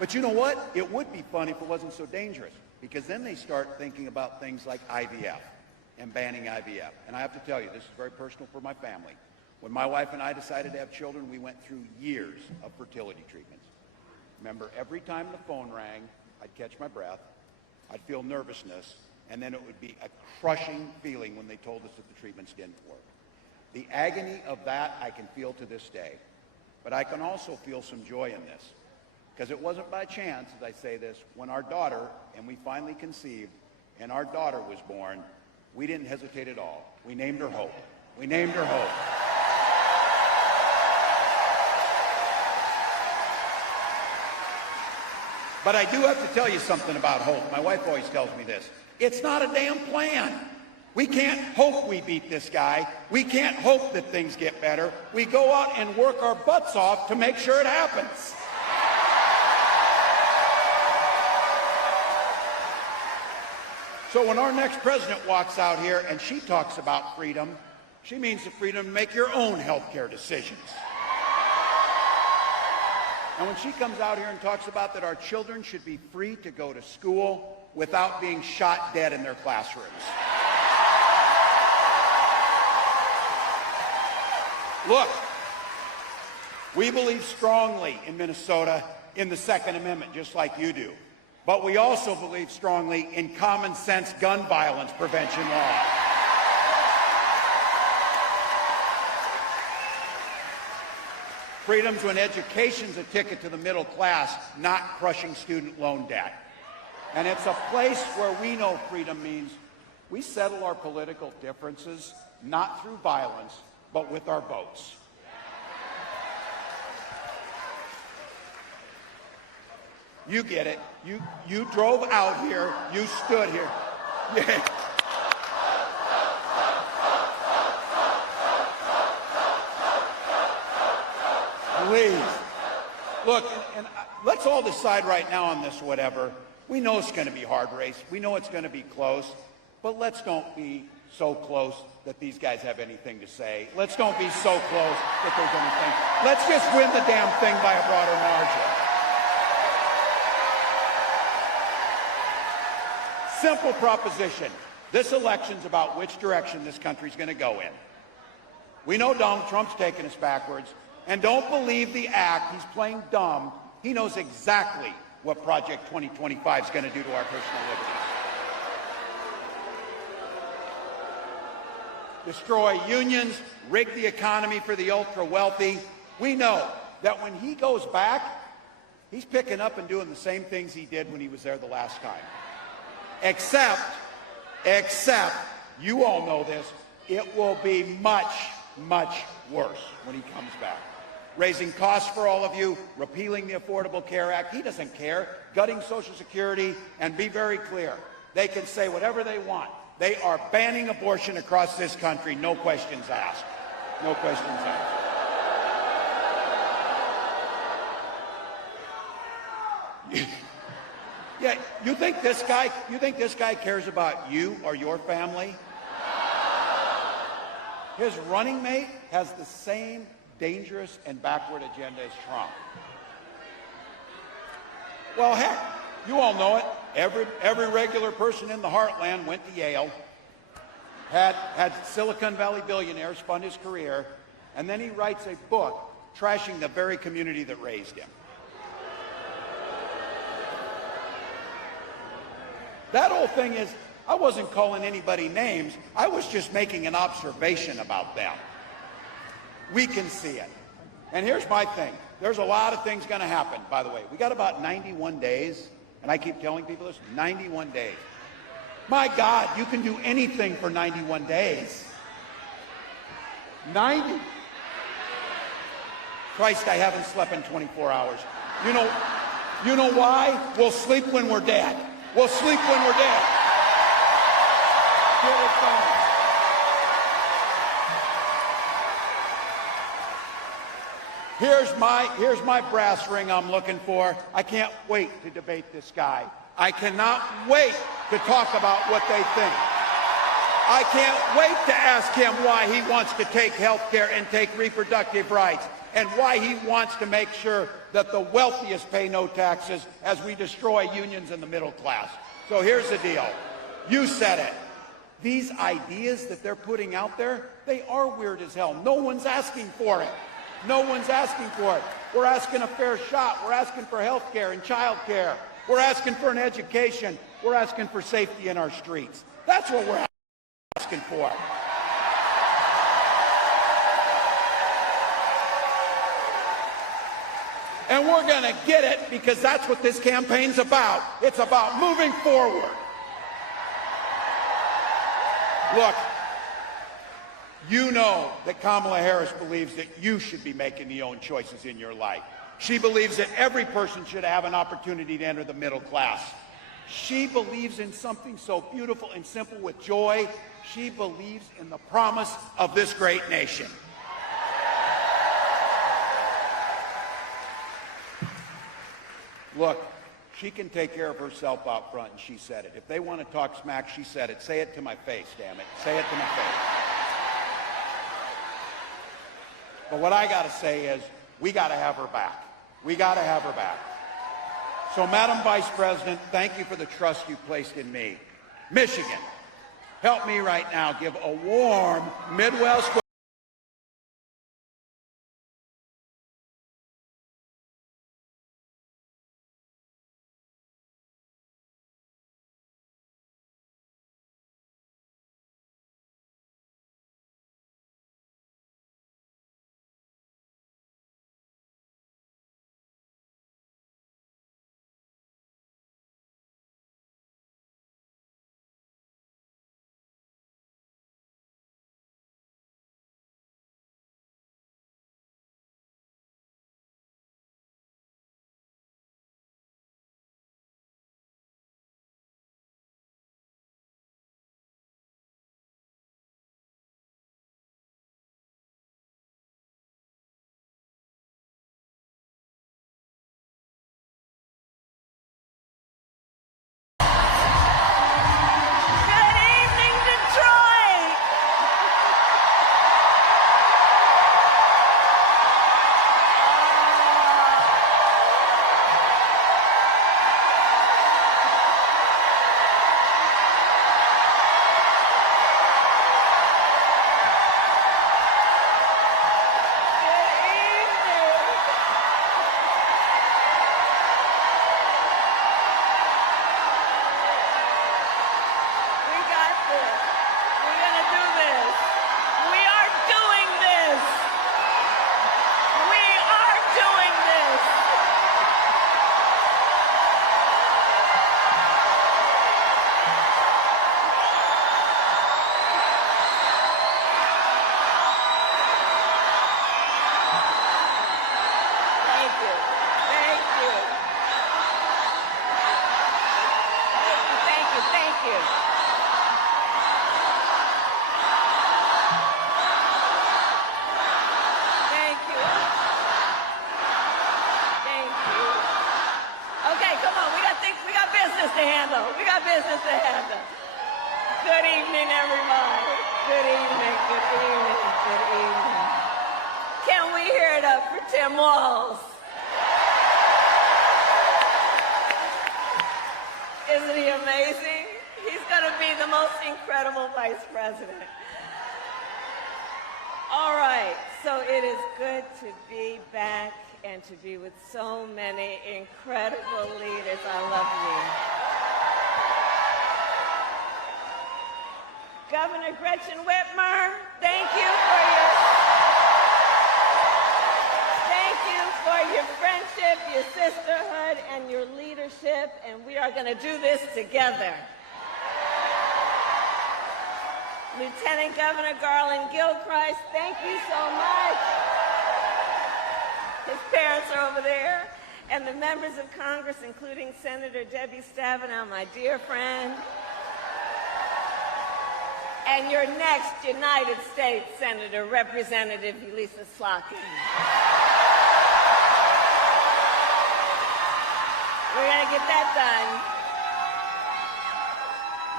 But you know what? It would be fun if it wasn't so dangerous, because then they start thinking about things like IVF and banning IVF. And I have to tell you, this is very personal for my family. When my wife and I decided to have children, we went through years of fertility treatments. Remember, every time the phone rang, I'd catch my breath, I'd feel nervousness, and then it would be a crushing feeling when they told us that the treatments didn't work. The agony of that I can feel to this day. But I can also feel some joy in this, because it wasn't by chance, as I say this, when our daughter, and we finally conceived, and our daughter was born, we didn't hesitate at all. We named her Hope. We named her Hope. But I do have to tell you something about hope. My wife always tells me this. It's not a damn plan. We can't hope we beat this guy. We can't hope that things get better. We go out and work our butts off to make sure it happens. So when our next president walks out here and she talks about freedom, she means the freedom to make your own health care decisions. And when she comes out here and talks about that our children should be free to go to school without being shot dead in their classrooms. Look, we believe strongly in Minnesota in the Second Amendment, just like you do. But we also believe strongly in common sense gun violence prevention law. Freedom to an education's a ticket to the middle class, not crushing student loan debt. And it's a place where we know freedom means we settle our political differences not through violence, but with our votes. You get it. You drove out here. You stood here. Yeah. Please. Look, and let's all decide right now on this whatever. We know it's going to be a hard race. We know it's going to be close. But let's don't be so close that these guys have anything to say. Let's don't be so close that there's anything. Let's just win the damn thing by a broader margin. Simple proposition. This election's about which direction this country's going to go in. We know Donald Trump's taking us backwards. And don't believe the act. He's playing dumb. He knows exactly what Project 2025 is going to do to our personal liberties. Destroy unions, rig the economy for the ultra-wealthy. We know that when he goes back, he's picking up and doing the same things he did when he was there the last time. Except, you all know this, it will be much, much worse when he comes back. Raising costs for all of you, repealing the Affordable Care Act. He doesn't care. Gutting Social Security, and be very clear. They can say whatever they want. They are banning abortion across this country, no questions asked. No questions asked. Yeah, you think this guy cares about you or your family? His running mate has the same dangerous and backward agenda as Trump. Well, heck, you all know it. Every regular person in the heartland went to Yale, had Silicon Valley billionaires fund his career, and then he writes a book trashing the very community that raised him. That whole thing is, I wasn't calling anybody names. I was just making an observation about them. We can see it. And here's my thing. There's a lot of things going to happen, by the way. We got about 91 days, and I keep telling people this, 91 days. My God, you can do anything for 91 days. 90. Christ, I haven't slept in 24 hours. You know why? We'll sleep when we're dead. We'll sleep when we're dead. Here it comes. Here's my brass ring I'm looking for. I can't wait to debate this guy. I cannot wait to talk about what they think. I can't wait to ask him why he wants to take health care and take reproductive rights, and why he wants to make sure that the wealthiest pay no taxes as we destroy unions in the middle class. So here's the deal. You said it. These ideas that they're putting out there, they are weird as hell. No one's asking for it. No one's asking for it. We're asking a fair shot. We're asking for health care and child care. We're asking for an education. We're asking for safety in our streets. That's what we're asking for. And we're going to get it because that's what this campaign's about. It's about moving forward. Look, you know that Kamala Harris believes that you should be making your own choices in your life. She believes that every person should have an opportunity to enter the middle class. She believes in something so beautiful and simple with joy. She believes in the promise of this great nation. Look, she can take care of herself out front, and she said it. If they want to talk smack, she said it. Say it to my face, damn it. Say it to my face. But what I got to say is, we got to have her back. We got to have her back. So, Madam Vice President, thank you for the trust you placed in me. Michigan, help me right now give a warm Midwest Good evening, everybody. Good evening, good evening, good evening. Can we hear it up for Tim Walz? Isn't he amazing? He's going to be the most incredible vice president. All right, so it is good to be back and to be with so many incredible leaders. I love you. Governor Gretchen Whitmer, thank you for your friendship, your sisterhood, and your leadership, and we are going to do this together. Lieutenant Governor Garland Gilchrist, thank you so much. His parents are over there. And the members of Congress, including Senator Debbie Stabenow, my dear friend. And your next United States Senator, Representative Elisa Slotkin. We're going to get that done.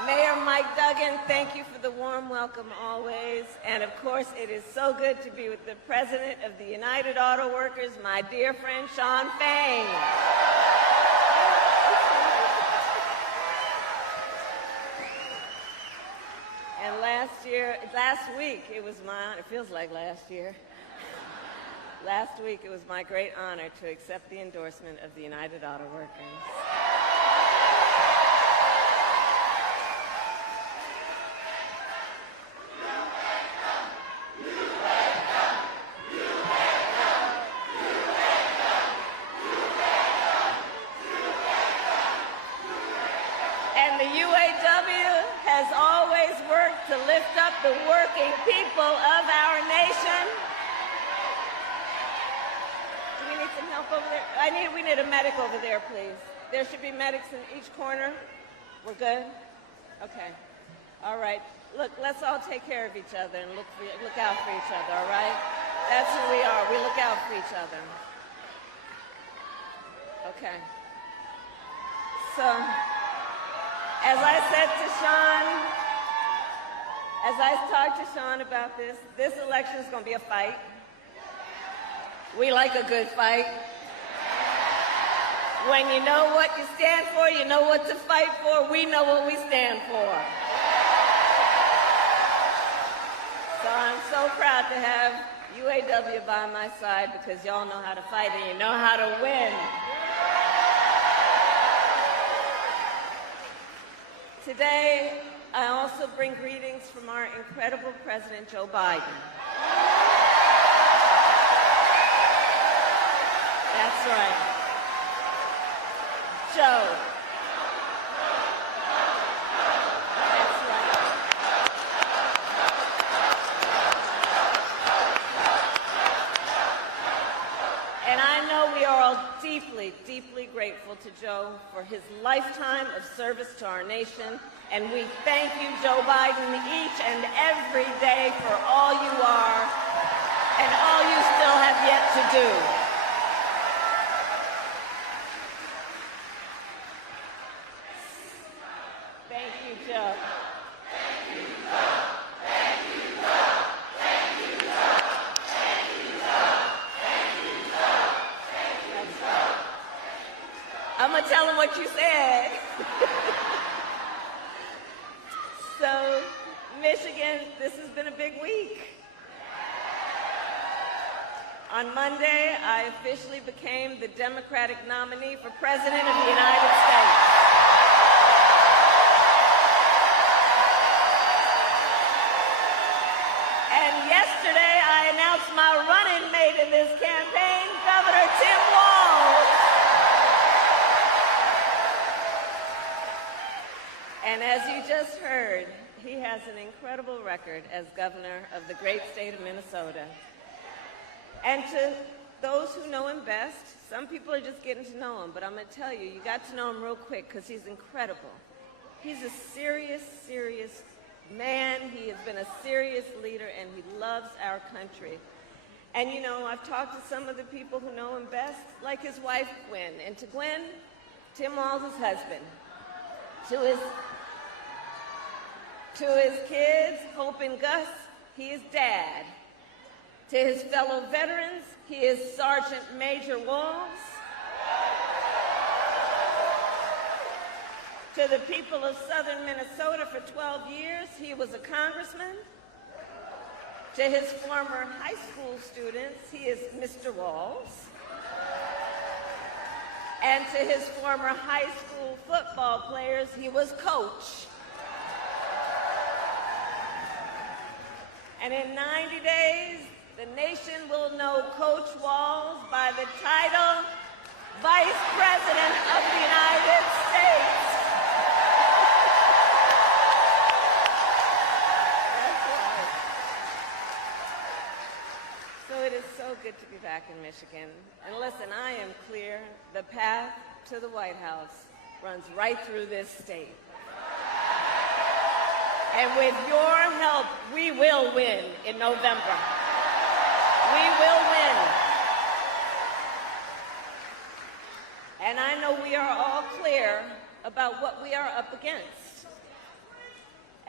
Mayor Mike Duggan, thank you for the warm welcome always. And of course, it is so good to be with the President of the United Auto Workers, my dear friend, Shawn Fain. And last week, it was my honor, it feels like last year. Last week, it was my great honor to accept the endorsement of the United Auto Workers. And the UAW has always worked to lift up the working people of our nation. Do we need some help over there? We need a medic over there, please. There should be medics in each corner. We're good? Okay. All right. Look, let's all take care of each other and look out for each other, all right? That's who we are. We look out for each other. Okay. So, as I said to Shawn, as I talked to Shawn about this election is going to be a fight. We like a good fight. When you know what you stand for, you know what to fight for. We know what we stand for. So I'm so proud to have UAW by my side because y'all know how to fight and you know how to win. Today, I also bring greetings from our incredible President Joe Biden. That's right. Joe. That's right. And I know we are all deeply, deeply grateful to Joe for his lifetime of service to our nation. And we thank you, Joe Biden, each and every day for all you are and all you still have yet to do. Thank you, Joe. Thank you, Joe. Thank you, Joe. Thank you, Joe. Thank you, Joe. Thank you, Joe. Thank you, Joe. I'm going to tell him what you said. So, Michigan, this has been a big week. On Monday, I officially became the Democratic nominee for President of the United States. And yesterday, I announced my running mate in this campaign, Governor Tim Walz. And as you just heard, he has an incredible record as governor of the great state of Minnesota. And to those who know him best, some people are just getting to know him, but I'm going to tell you, you got to know him real quick because he's incredible. He's a serious, serious man. He has been a serious leader, and he loves our country. And, you know, I've talked to some of the people who know him best, like his wife, Gwen. And to Gwen, Tim Walz's husband. To his kids, Hope and Gus, he is Dad. To his fellow veterans, he is Sergeant Major Walz. To the people of southern Minnesota for 12 years, he was a congressman. To his former high school students, he is Mr. Walz. And to his former high school football players, he was Coach. And in 90 days, the nation will know Coach Walz by the title Vice President of the United States. That's right. So it is so good to be back in Michigan. And listen, I am clear. The path to the White House runs right through this state. And with your help, we will win in November. We will win. And I know we are all clear about what we are up against.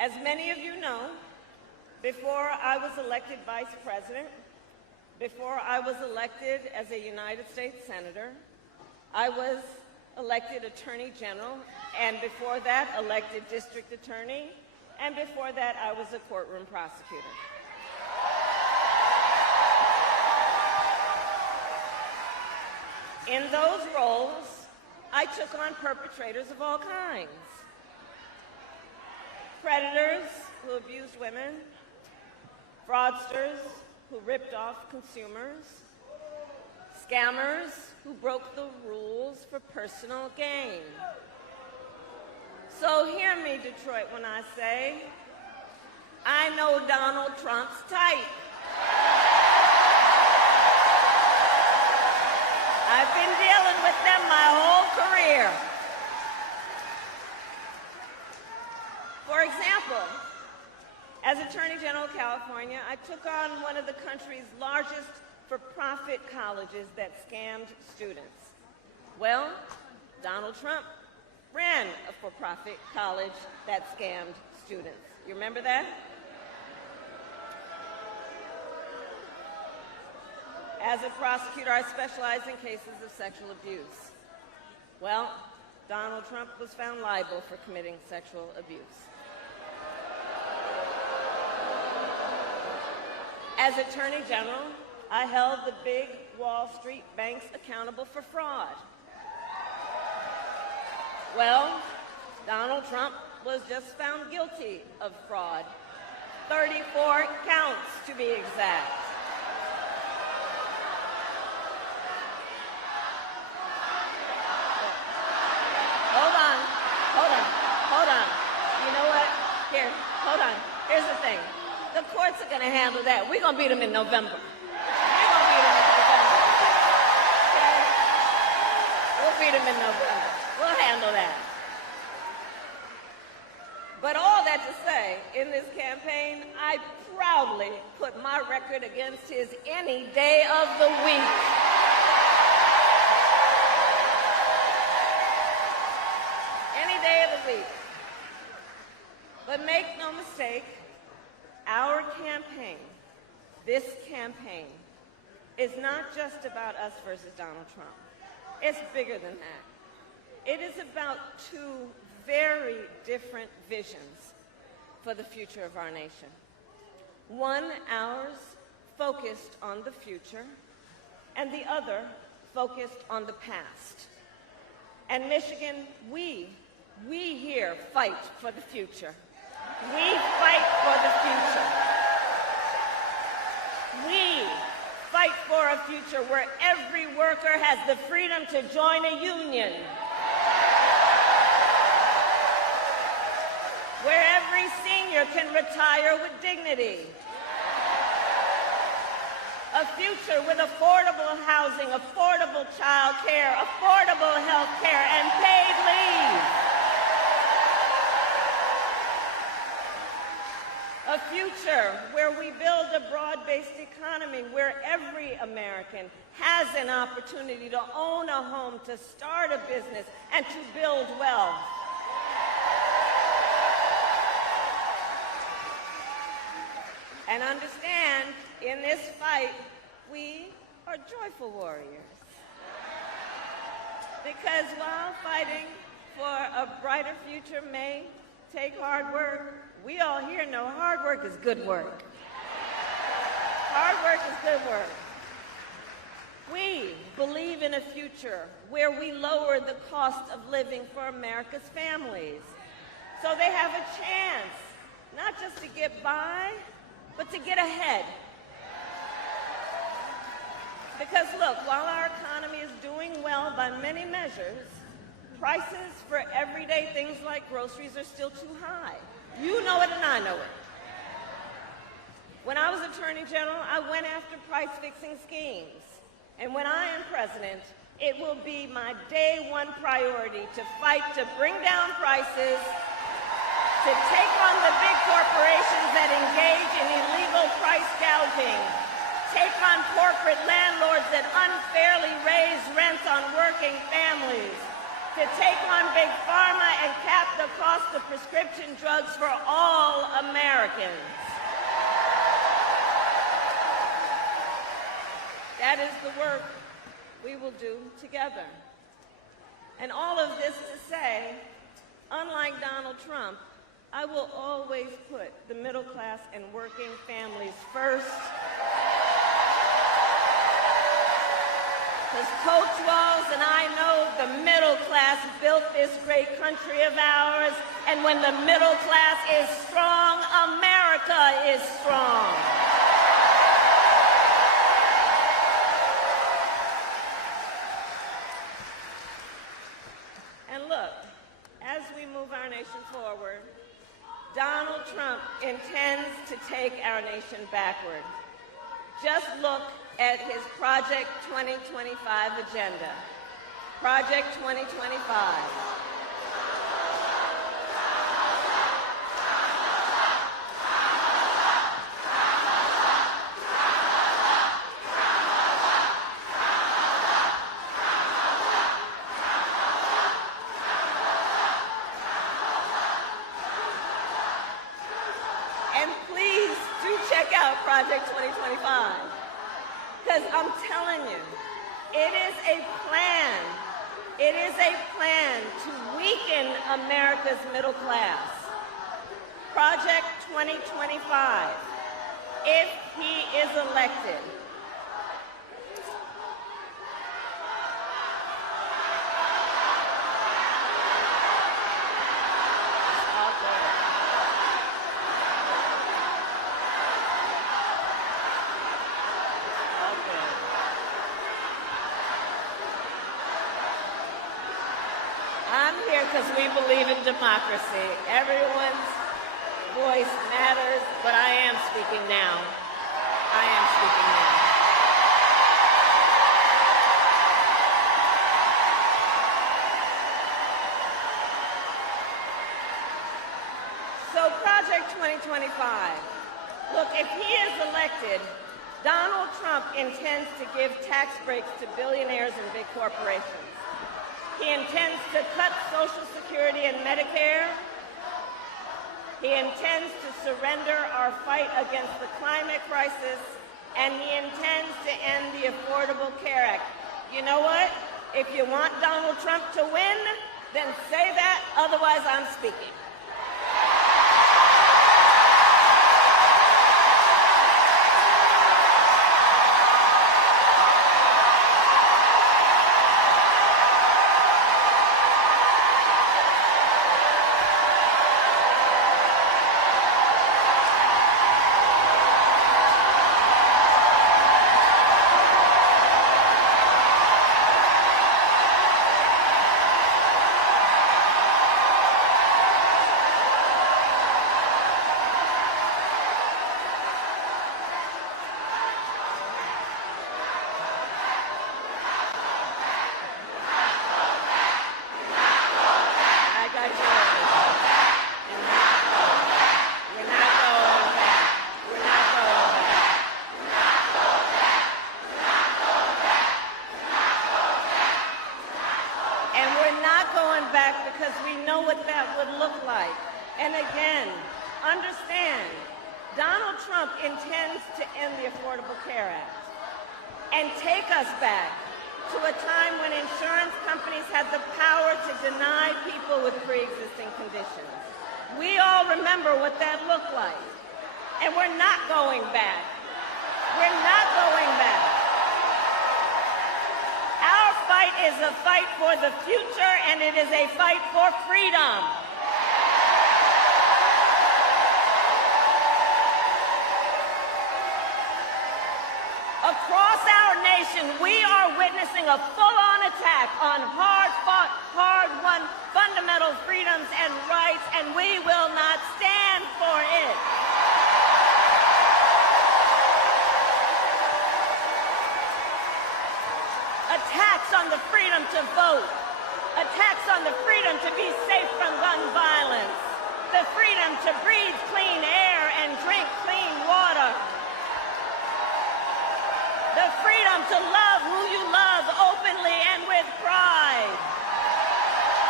As many of you know, before I was elected vice president, before I was elected as a United States Senator, I was elected Attorney General, and before that, elected District Attorney, and before that, I was a courtroom prosecutor. In those roles, I took on perpetrators of all kinds. Predators who abused women, fraudsters who ripped off consumers, scammers who broke the rules for personal gain. So hear me, Detroit, when I say, I know Donald Trump's type. I've been dealing with them my whole career. For example, as Attorney General of California, I took on one of the country's largest for-profit colleges that scammed students. Well, Donald Trump ran a for-profit college that scammed students. You remember that? As a prosecutor, I specialize in cases of sexual abuse. Well, Donald Trump was found liable for committing sexual abuse. As Attorney General, I held the big Wall Street banks accountable for fraud. Well, Donald Trump was just found guilty of fraud. 34 counts, to be exact. Hold on. You know what? Here, hold on. Here's the thing. The courts are going to handle that. We're going to beat them in November. We'll beat them in November. We'll handle that. But all that to say, in this campaign, I proudly put my record against his any day of the week. Any day of the week. But make no mistake, our campaign, this campaign, is not just about us versus Donald Trump. It's bigger than that. It is about two very different visions for the future of our nation. One, ours, focused on the future, and the other, focused on the past. And Michigan, we here fight for the future. We fight for the future. We fight for a future where every worker has the freedom to join a union, where every senior can retire with dignity, a future with affordable housing, affordable child care, affordable health care, and paid leave. A future where we build a broad-based economy where every American has an opportunity to own a home, to start a business, and to build wealth. And understand, in this fight, we are joyful warriors. Because while fighting for a brighter future may take hard work, we all here know hard work is good work. Hard work is good work. We believe in a future where we lower the cost of living for America's families, so they have a chance not just to get by, but to get ahead. Because look, while our economy is doing well by many measures, prices for everyday things like groceries are still too high. You know it and I know it. When I was Attorney General, I went after price-fixing schemes. And when I am president, it will be my day one priority to fight to bring down prices, to take on the big corporations that engage in illegal price gouging, take on corporate landlords that unfairly raise rents on working families, to take on Big Pharma and cap the cost of prescription drugs for all Americans. That is the work we will do together. And all of this to say, unlike Donald Trump, I will always put the middle class and working families first. Because Coach Walz and I know the middle class built this great country of ours, and when the middle class is strong, America is strong. And look, as we move our nation forward, Donald Trump intends to take our nation backward. Just look at his Project 2025 agenda. Project 2025. And please do check out Project 2025. Because I'm telling you, it is a plan. It is a plan to weaken America's middle class. Project 2025, if he is elected. I'm here because we believe in democracy. Everyone's voice matters, but I am speaking now. I am speaking now. So Project 2025. Look, if he is elected, Donald Trump intends to give tax breaks to billionaires and big corporations. He intends to cut Social Security and Medicare. He intends to surrender our fight against the climate crisis, and he intends to end the Affordable Care Act. You know what? If you want Donald Trump to win, then say that, otherwise I'm speaking. Because we know what that would look like. And again, understand, Donald Trump intends to end the Affordable Care Act and take us back to a time when insurance companies had the power to deny people with pre-existing conditions. We all remember what that looked like. And we're not going back. We're not going back. Our fight is a fight for the future, and it is a fight for freedom. Across our nation, we are witnessing a full-on attack on hard-fought, hard-won fundamental freedoms and rights, and we will not stand for it. Attacks on the freedom to vote, attacks on the freedom to be safe from gun violence, the freedom to breathe clean air and drink clean water, the freedom to love who you love openly and with pride.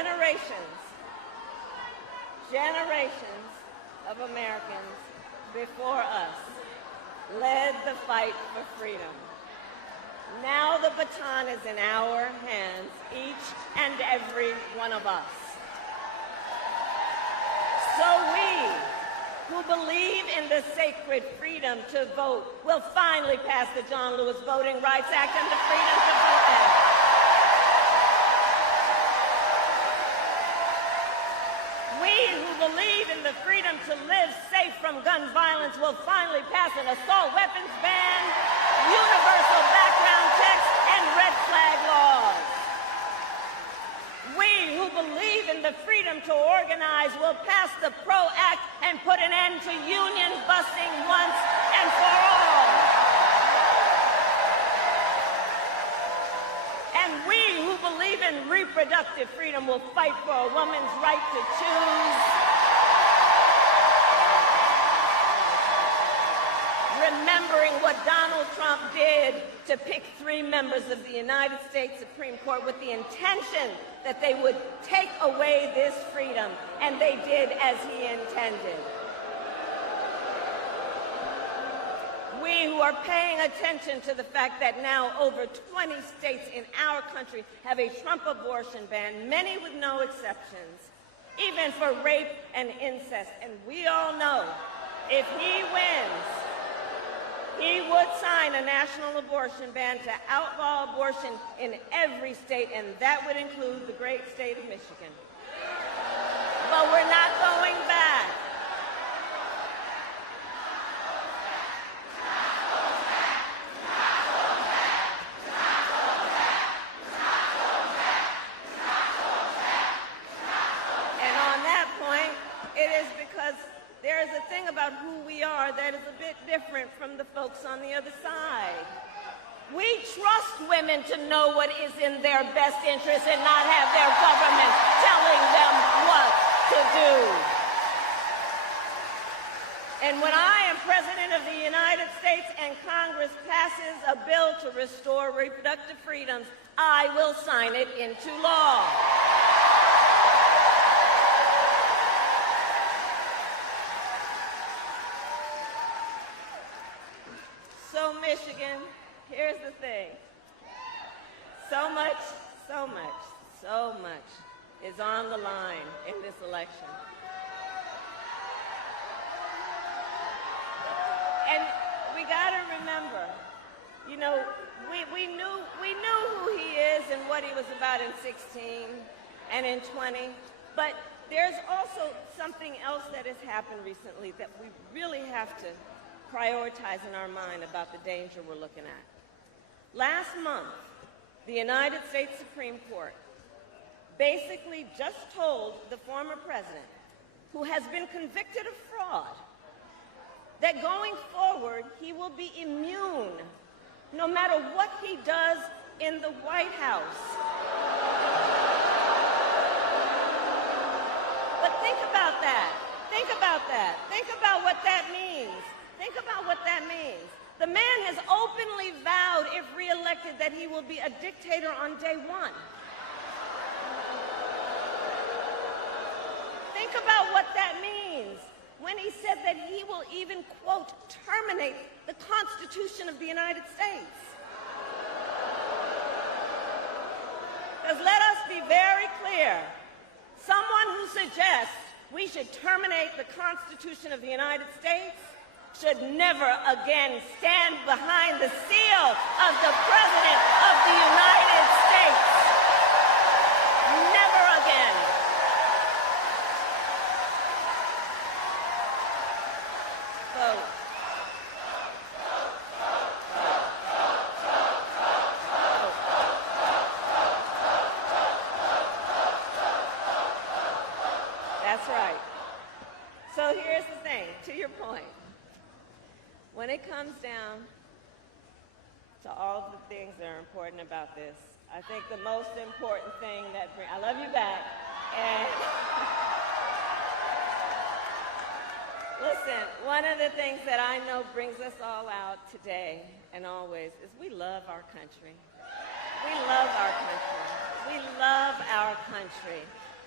generations of Americans before us led the fight for freedom. Now the baton is in our hands, each and every one of us. So we, who believe in the sacred freedom to vote, will finally pass the John Lewis Voting Rights Act and the Freedom to Vote Act. We who believe in the freedom to live safe from gun violence will finally pass an assault weapons ban, universal background checks, and red flag laws. We who believe in the freedom to organize will pass the PRO Act and put an end to union busting once and for all. And we who believe in reproductive freedom will fight for a woman's right to choose, remembering what Donald Trump did to pick 3 members of the United States Supreme Court with the intention that they would take away this freedom, and they did as he intended. We who are paying attention to the fact that now over 20 states in our country have a Trump abortion ban, many with no exceptions, even for rape and incest. And we all know if he wins, he would sign a national abortion ban to outlaw abortion in every state, and that would include the great state of Michigan. But we're not going back. And on that point, it is because there is a thing about who we are that is a bit different from the folks on the other side. We trust women to know what is in their best interest and not have their government telling them what to do. And when I am President of the United States and Congress passes a bill to restore reproductive freedoms, I will sign it into law. So, Michigan, here's the thing. So much is on the line in this election. And we got to remember, you know, we knew who he is and what he was about in 16 and in 20, but there's also something else that has happened recently that we really have to prioritize in our mind about the danger we're looking at. Last month, the United States Supreme Court basically just told the former president, who has been convicted of fraud, that going forward, he will be immune no matter what he does in the White House. But think about that. Think about that. Think about what that means. Think about what that means. The man has openly vowed, if reelected, that he will be a dictator on day one. Think about what that means when he said that he will even, quote, terminate the Constitution of the United States. Because let us be very clear, someone who suggests we should terminate the Constitution of the United States should never again stand behind the seal of the President of the United States. Never again. Vote. That's right. So here's the thing, to your point. When it comes down to all the things that are important about this, I think the most important thing that I love you back. And listen, one of the things that I know brings us all out today and always is we love our country. We love our country. We love our country.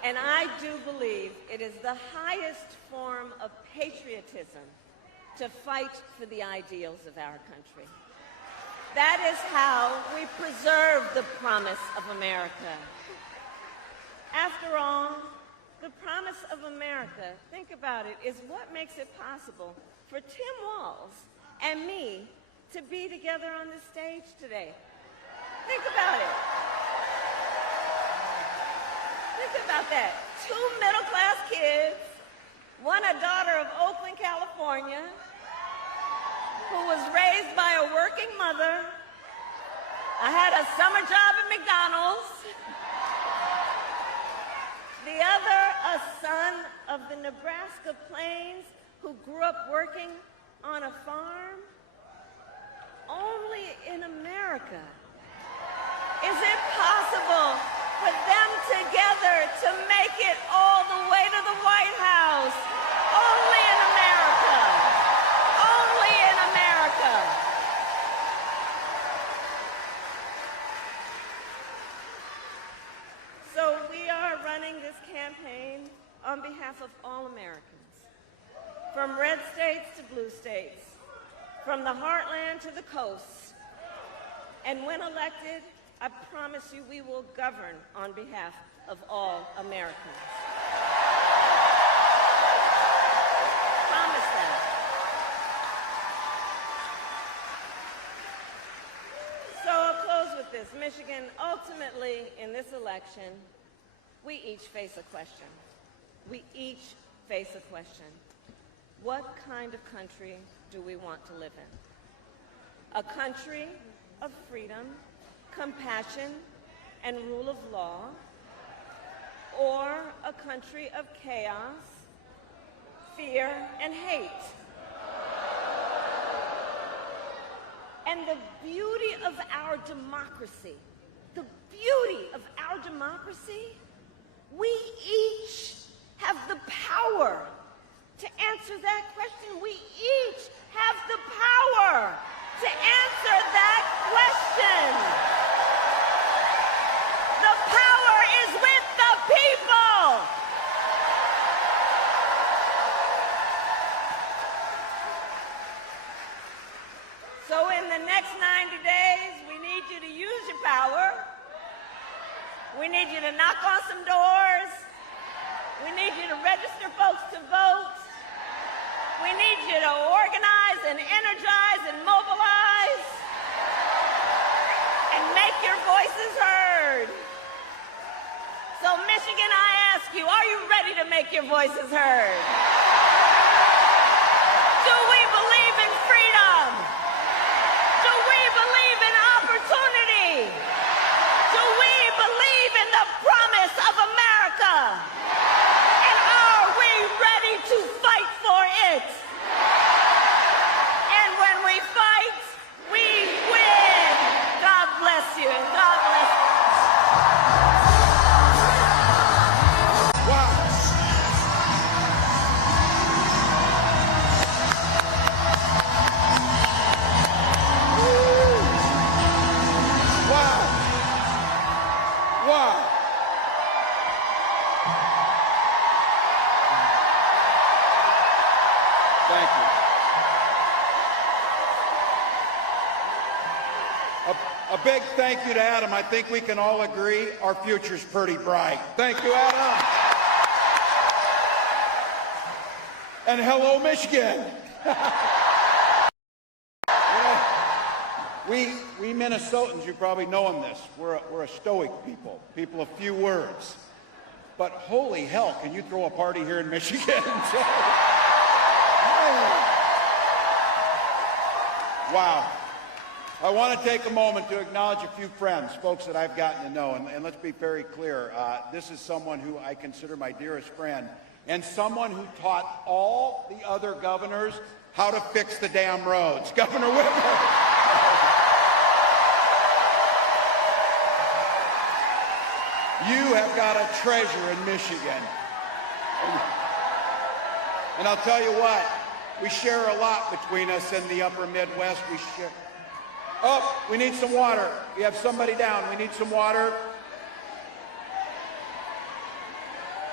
And I do believe it is the highest form of patriotism to fight for the ideals of our country. That is how we preserve the promise of America. After all, the promise of America, think about it, is what makes it possible for Tim Walz and me to be together on this stage today. Think about it. Think about that. 2 middle-class kids, one a daughter of Oakland, California, who was raised by a working mother. I had a summer job at McDonald's. The other, a son of the Nebraska plains who grew up working on a farm. Only in America is it possible for them together to make it all the way to the White House. Only in America. Only in America. So we are running this campaign on behalf of all Americans, from red states to blue states, from the heartland to the coast. And when elected, I promise you we will govern on behalf of all Americans. Promise that. So I'll close with this. Michigan, ultimately, in this election, we each face a question. We each face a question. What kind of country do we want to live in? A country of freedom, compassion, and rule of law, or a country of chaos, fear, and hate? And the beauty of our democracy, we each have the power to answer that question. We each have the power to answer that question. The power is with the people. So in the next 90 days, we need you to use your power. We need you to knock on some doors. We need you to register folks to vote. We need you to organize and energize and mobilize and make your voices heard. So Michigan, I ask you, are you ready to make your voices heard? Do we believe in freedom? Do we believe in opportunity? Do we believe in the promise of America? And are we ready to fight for it? And when we fight, we win. God bless you, and God bless you. Wow. Wow. Wow. Thank you. A big thank you to Adam. I think we can all agree our future's pretty bright. Thank you, Adam. And hello, Michigan. We Minnesotans, you probably know in this, we're a stoic people of few words. But holy hell, can you throw a party here in Michigan? Wow. I want to take a moment to acknowledge a few friends, folks that I've gotten to know, and let's be very clear. This is someone who I consider my dearest friend, and someone who taught all the other governors how to fix the damn roads. Governor Whitmer. You have got a treasure in Michigan. And I'll tell you what, we share a lot between us in the upper Midwest. We share. Oh, we need some water. We have somebody down. We need some water.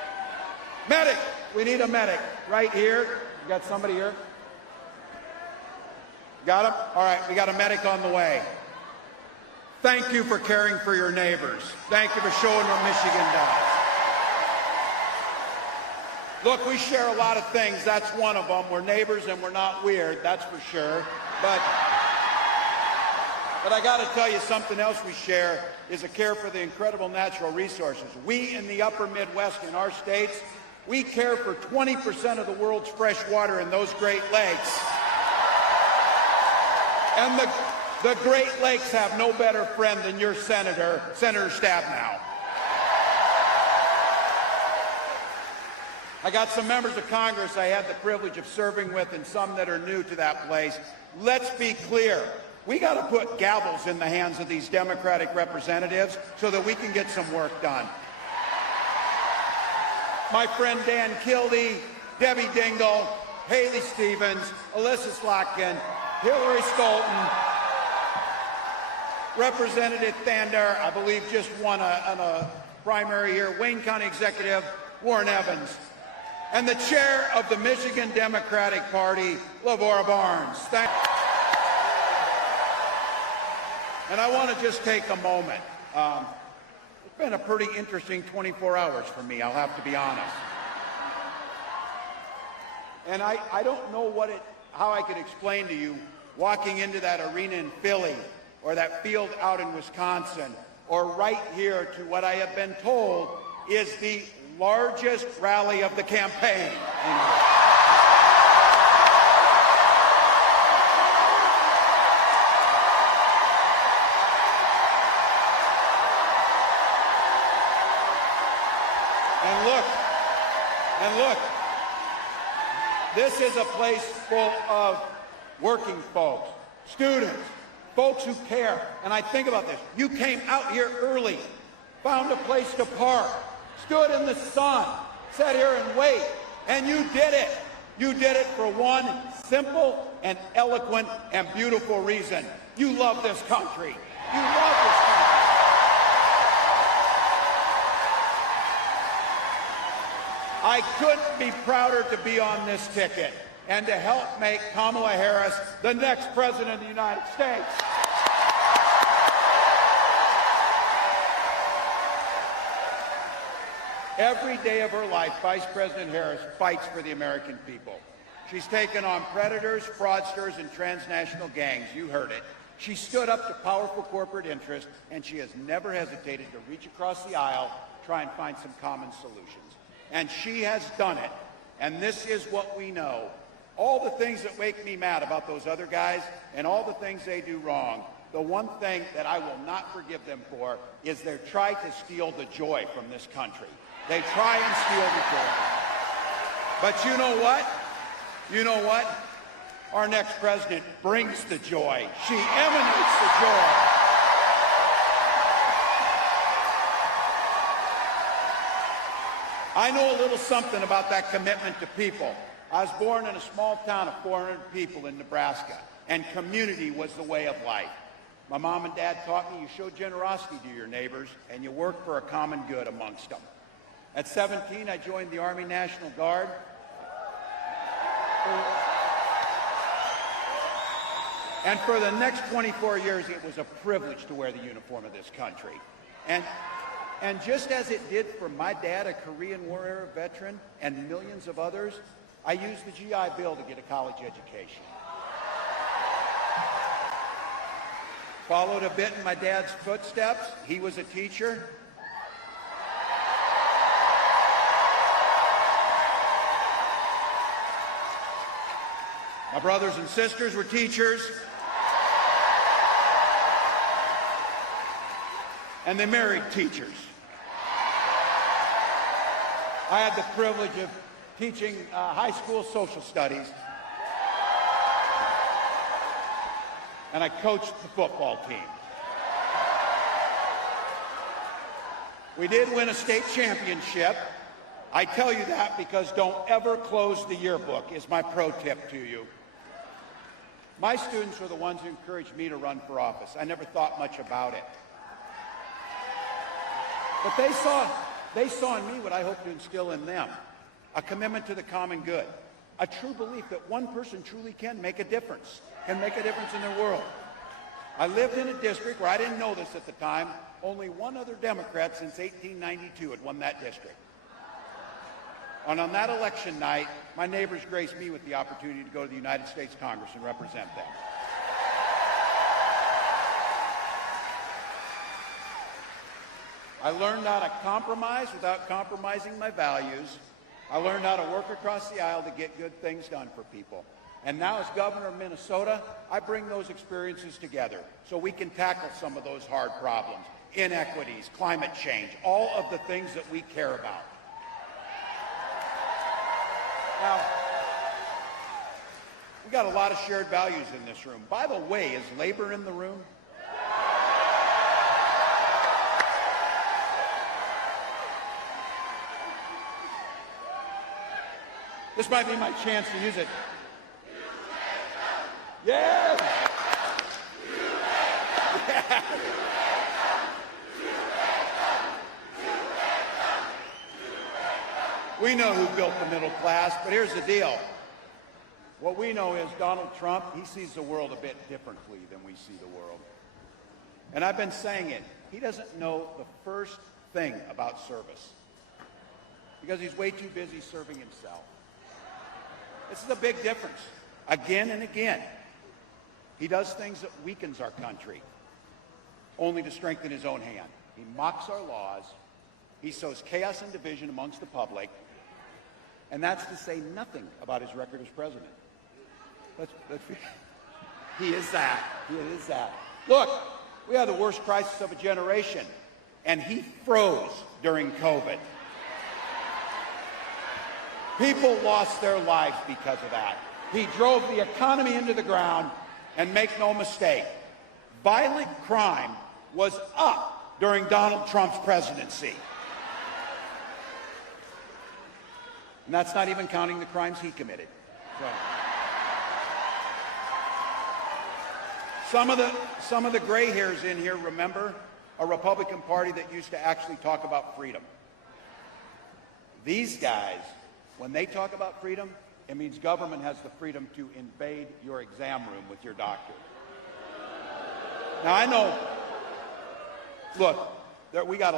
Medic! We need a medic right here. You got somebody here? Got him? All right, we got a medic on the way. Thank you for caring for your neighbors. Thank you for showing what Michigan does. Look, we share a lot of things. That's one of them. We're neighbors and we're not weird, that's for sure. But I got to tell you, something else we share is a care for the incredible natural resources. We in the upper Midwest in our states, we care for 20% of the world's fresh water in those Great Lakes. And the Great Lakes have no better friend than your Senator Stabenow. I got some members of Congress I had the privilege of serving with and some that are new to that place. Let's be clear. We got to put gavels in the hands of these Democratic representatives so that we can get some work done. My friend Dan Kildee, Debbie Dingell, Haley Stevens, Alyssa Slotkin, Hillary Stolten, Representative Thander, I believe just won a primary here, Wayne County Executive Warren Evans, and the chair of the Michigan Democratic Party, Lavora Barnes. And I want to just take a moment. It's been a pretty interesting 24 hours for me, I'll have to be honest. And I don't know how I could explain to you walking into that arena in Philly or that field out in Wisconsin or right here to what I have been told is the largest rally of the campaign. And look, this is a place full of working folks, students, folks who care. And I think about this. You came out here early, found a place to park, stood in the sun, sat here and wait, and you did it. You did it for one simple and eloquent and beautiful reason. You love this country. You love this country. I couldn't be prouder to be on this ticket and to help make Kamala Harris the next president of the United States. Every day of her life, Vice President Harris fights for the American people. She's taken on predators, fraudsters, and transnational gangs. You heard it. She stood up to powerful corporate interests, and she has never hesitated to reach across the aisle, try and find some common solutions. And she has done it. And this is what we know. All the things that make me mad about those other guys and all the things they do wrong, the one thing that I will not forgive them for is they try to steal the joy from this country. They try and steal the joy. But you know what? You know what? Our next president brings the joy. She emanates the joy. I know a little something about that commitment to people. I was born in a small town of 400 people in Nebraska, and community was the way of life. My mom and dad taught me you show generosity to your neighbors, and you work for a common good amongst them. At 17, I joined the Army National Guard. And for the next 24 years, it was a privilege to wear the uniform of this country. And just as it did for my dad, a Korean War era veteran, and millions of others, I used the GI Bill to get a college education. Followed a bit in my dad's footsteps. He was a teacher. My brothers and sisters were teachers. And they married teachers. I had the privilege of teaching high school social studies. And I coached the football team. We did win a state championship. I tell you that because don't ever close the yearbook is my pro tip to you. My students were the ones who encouraged me to run for office. I never thought much about it. But they saw in me what I hope to instill in them. a commitment to the common good, a true belief that one person truly can make a difference, in their world. I lived in a district where I didn't know this at the time. Only one other Democrat since 1892 had won that district. And on that election night, my neighbors graced me with the opportunity to go to the United States Congress and represent them. I learned how to compromise without compromising my values. I learned how to work across the aisle to get good things done for people. And now as governor of Minnesota, I bring those experiences together so we can tackle some of those hard problems, inequities, climate change, all of the things that we care about. Now, we got a lot of shared values in this room. By the way, is labor in the room? This might be my chance to use it. Yes! Yeah. We know who built the middle class, but here's the deal. What we know is Donald Trump, he sees the world a bit differently than we see the world. And I've been saying it. He doesn't know the first thing about service because he's way too busy serving himself. This is a big difference. Again and again, he does things that weakens our country, only to strengthen his own hand. He mocks our laws. He sows chaos and division amongst the public. And that's to say nothing about his record as president. He is that. He is that. Look, we have the worst crisis of a generation, and he froze during COVID. People lost their lives because of that. He drove the economy into the ground, and make no mistake, violent crime was up during Donald Trump's presidency. And that's not even counting the crimes he committed. So, some of the gray hairs in here remember a Republican Party that used to actually talk about freedom. These guys, when they talk about freedom, it means government has the freedom to invade your exam room with your doctor. Now, I know, look, we got a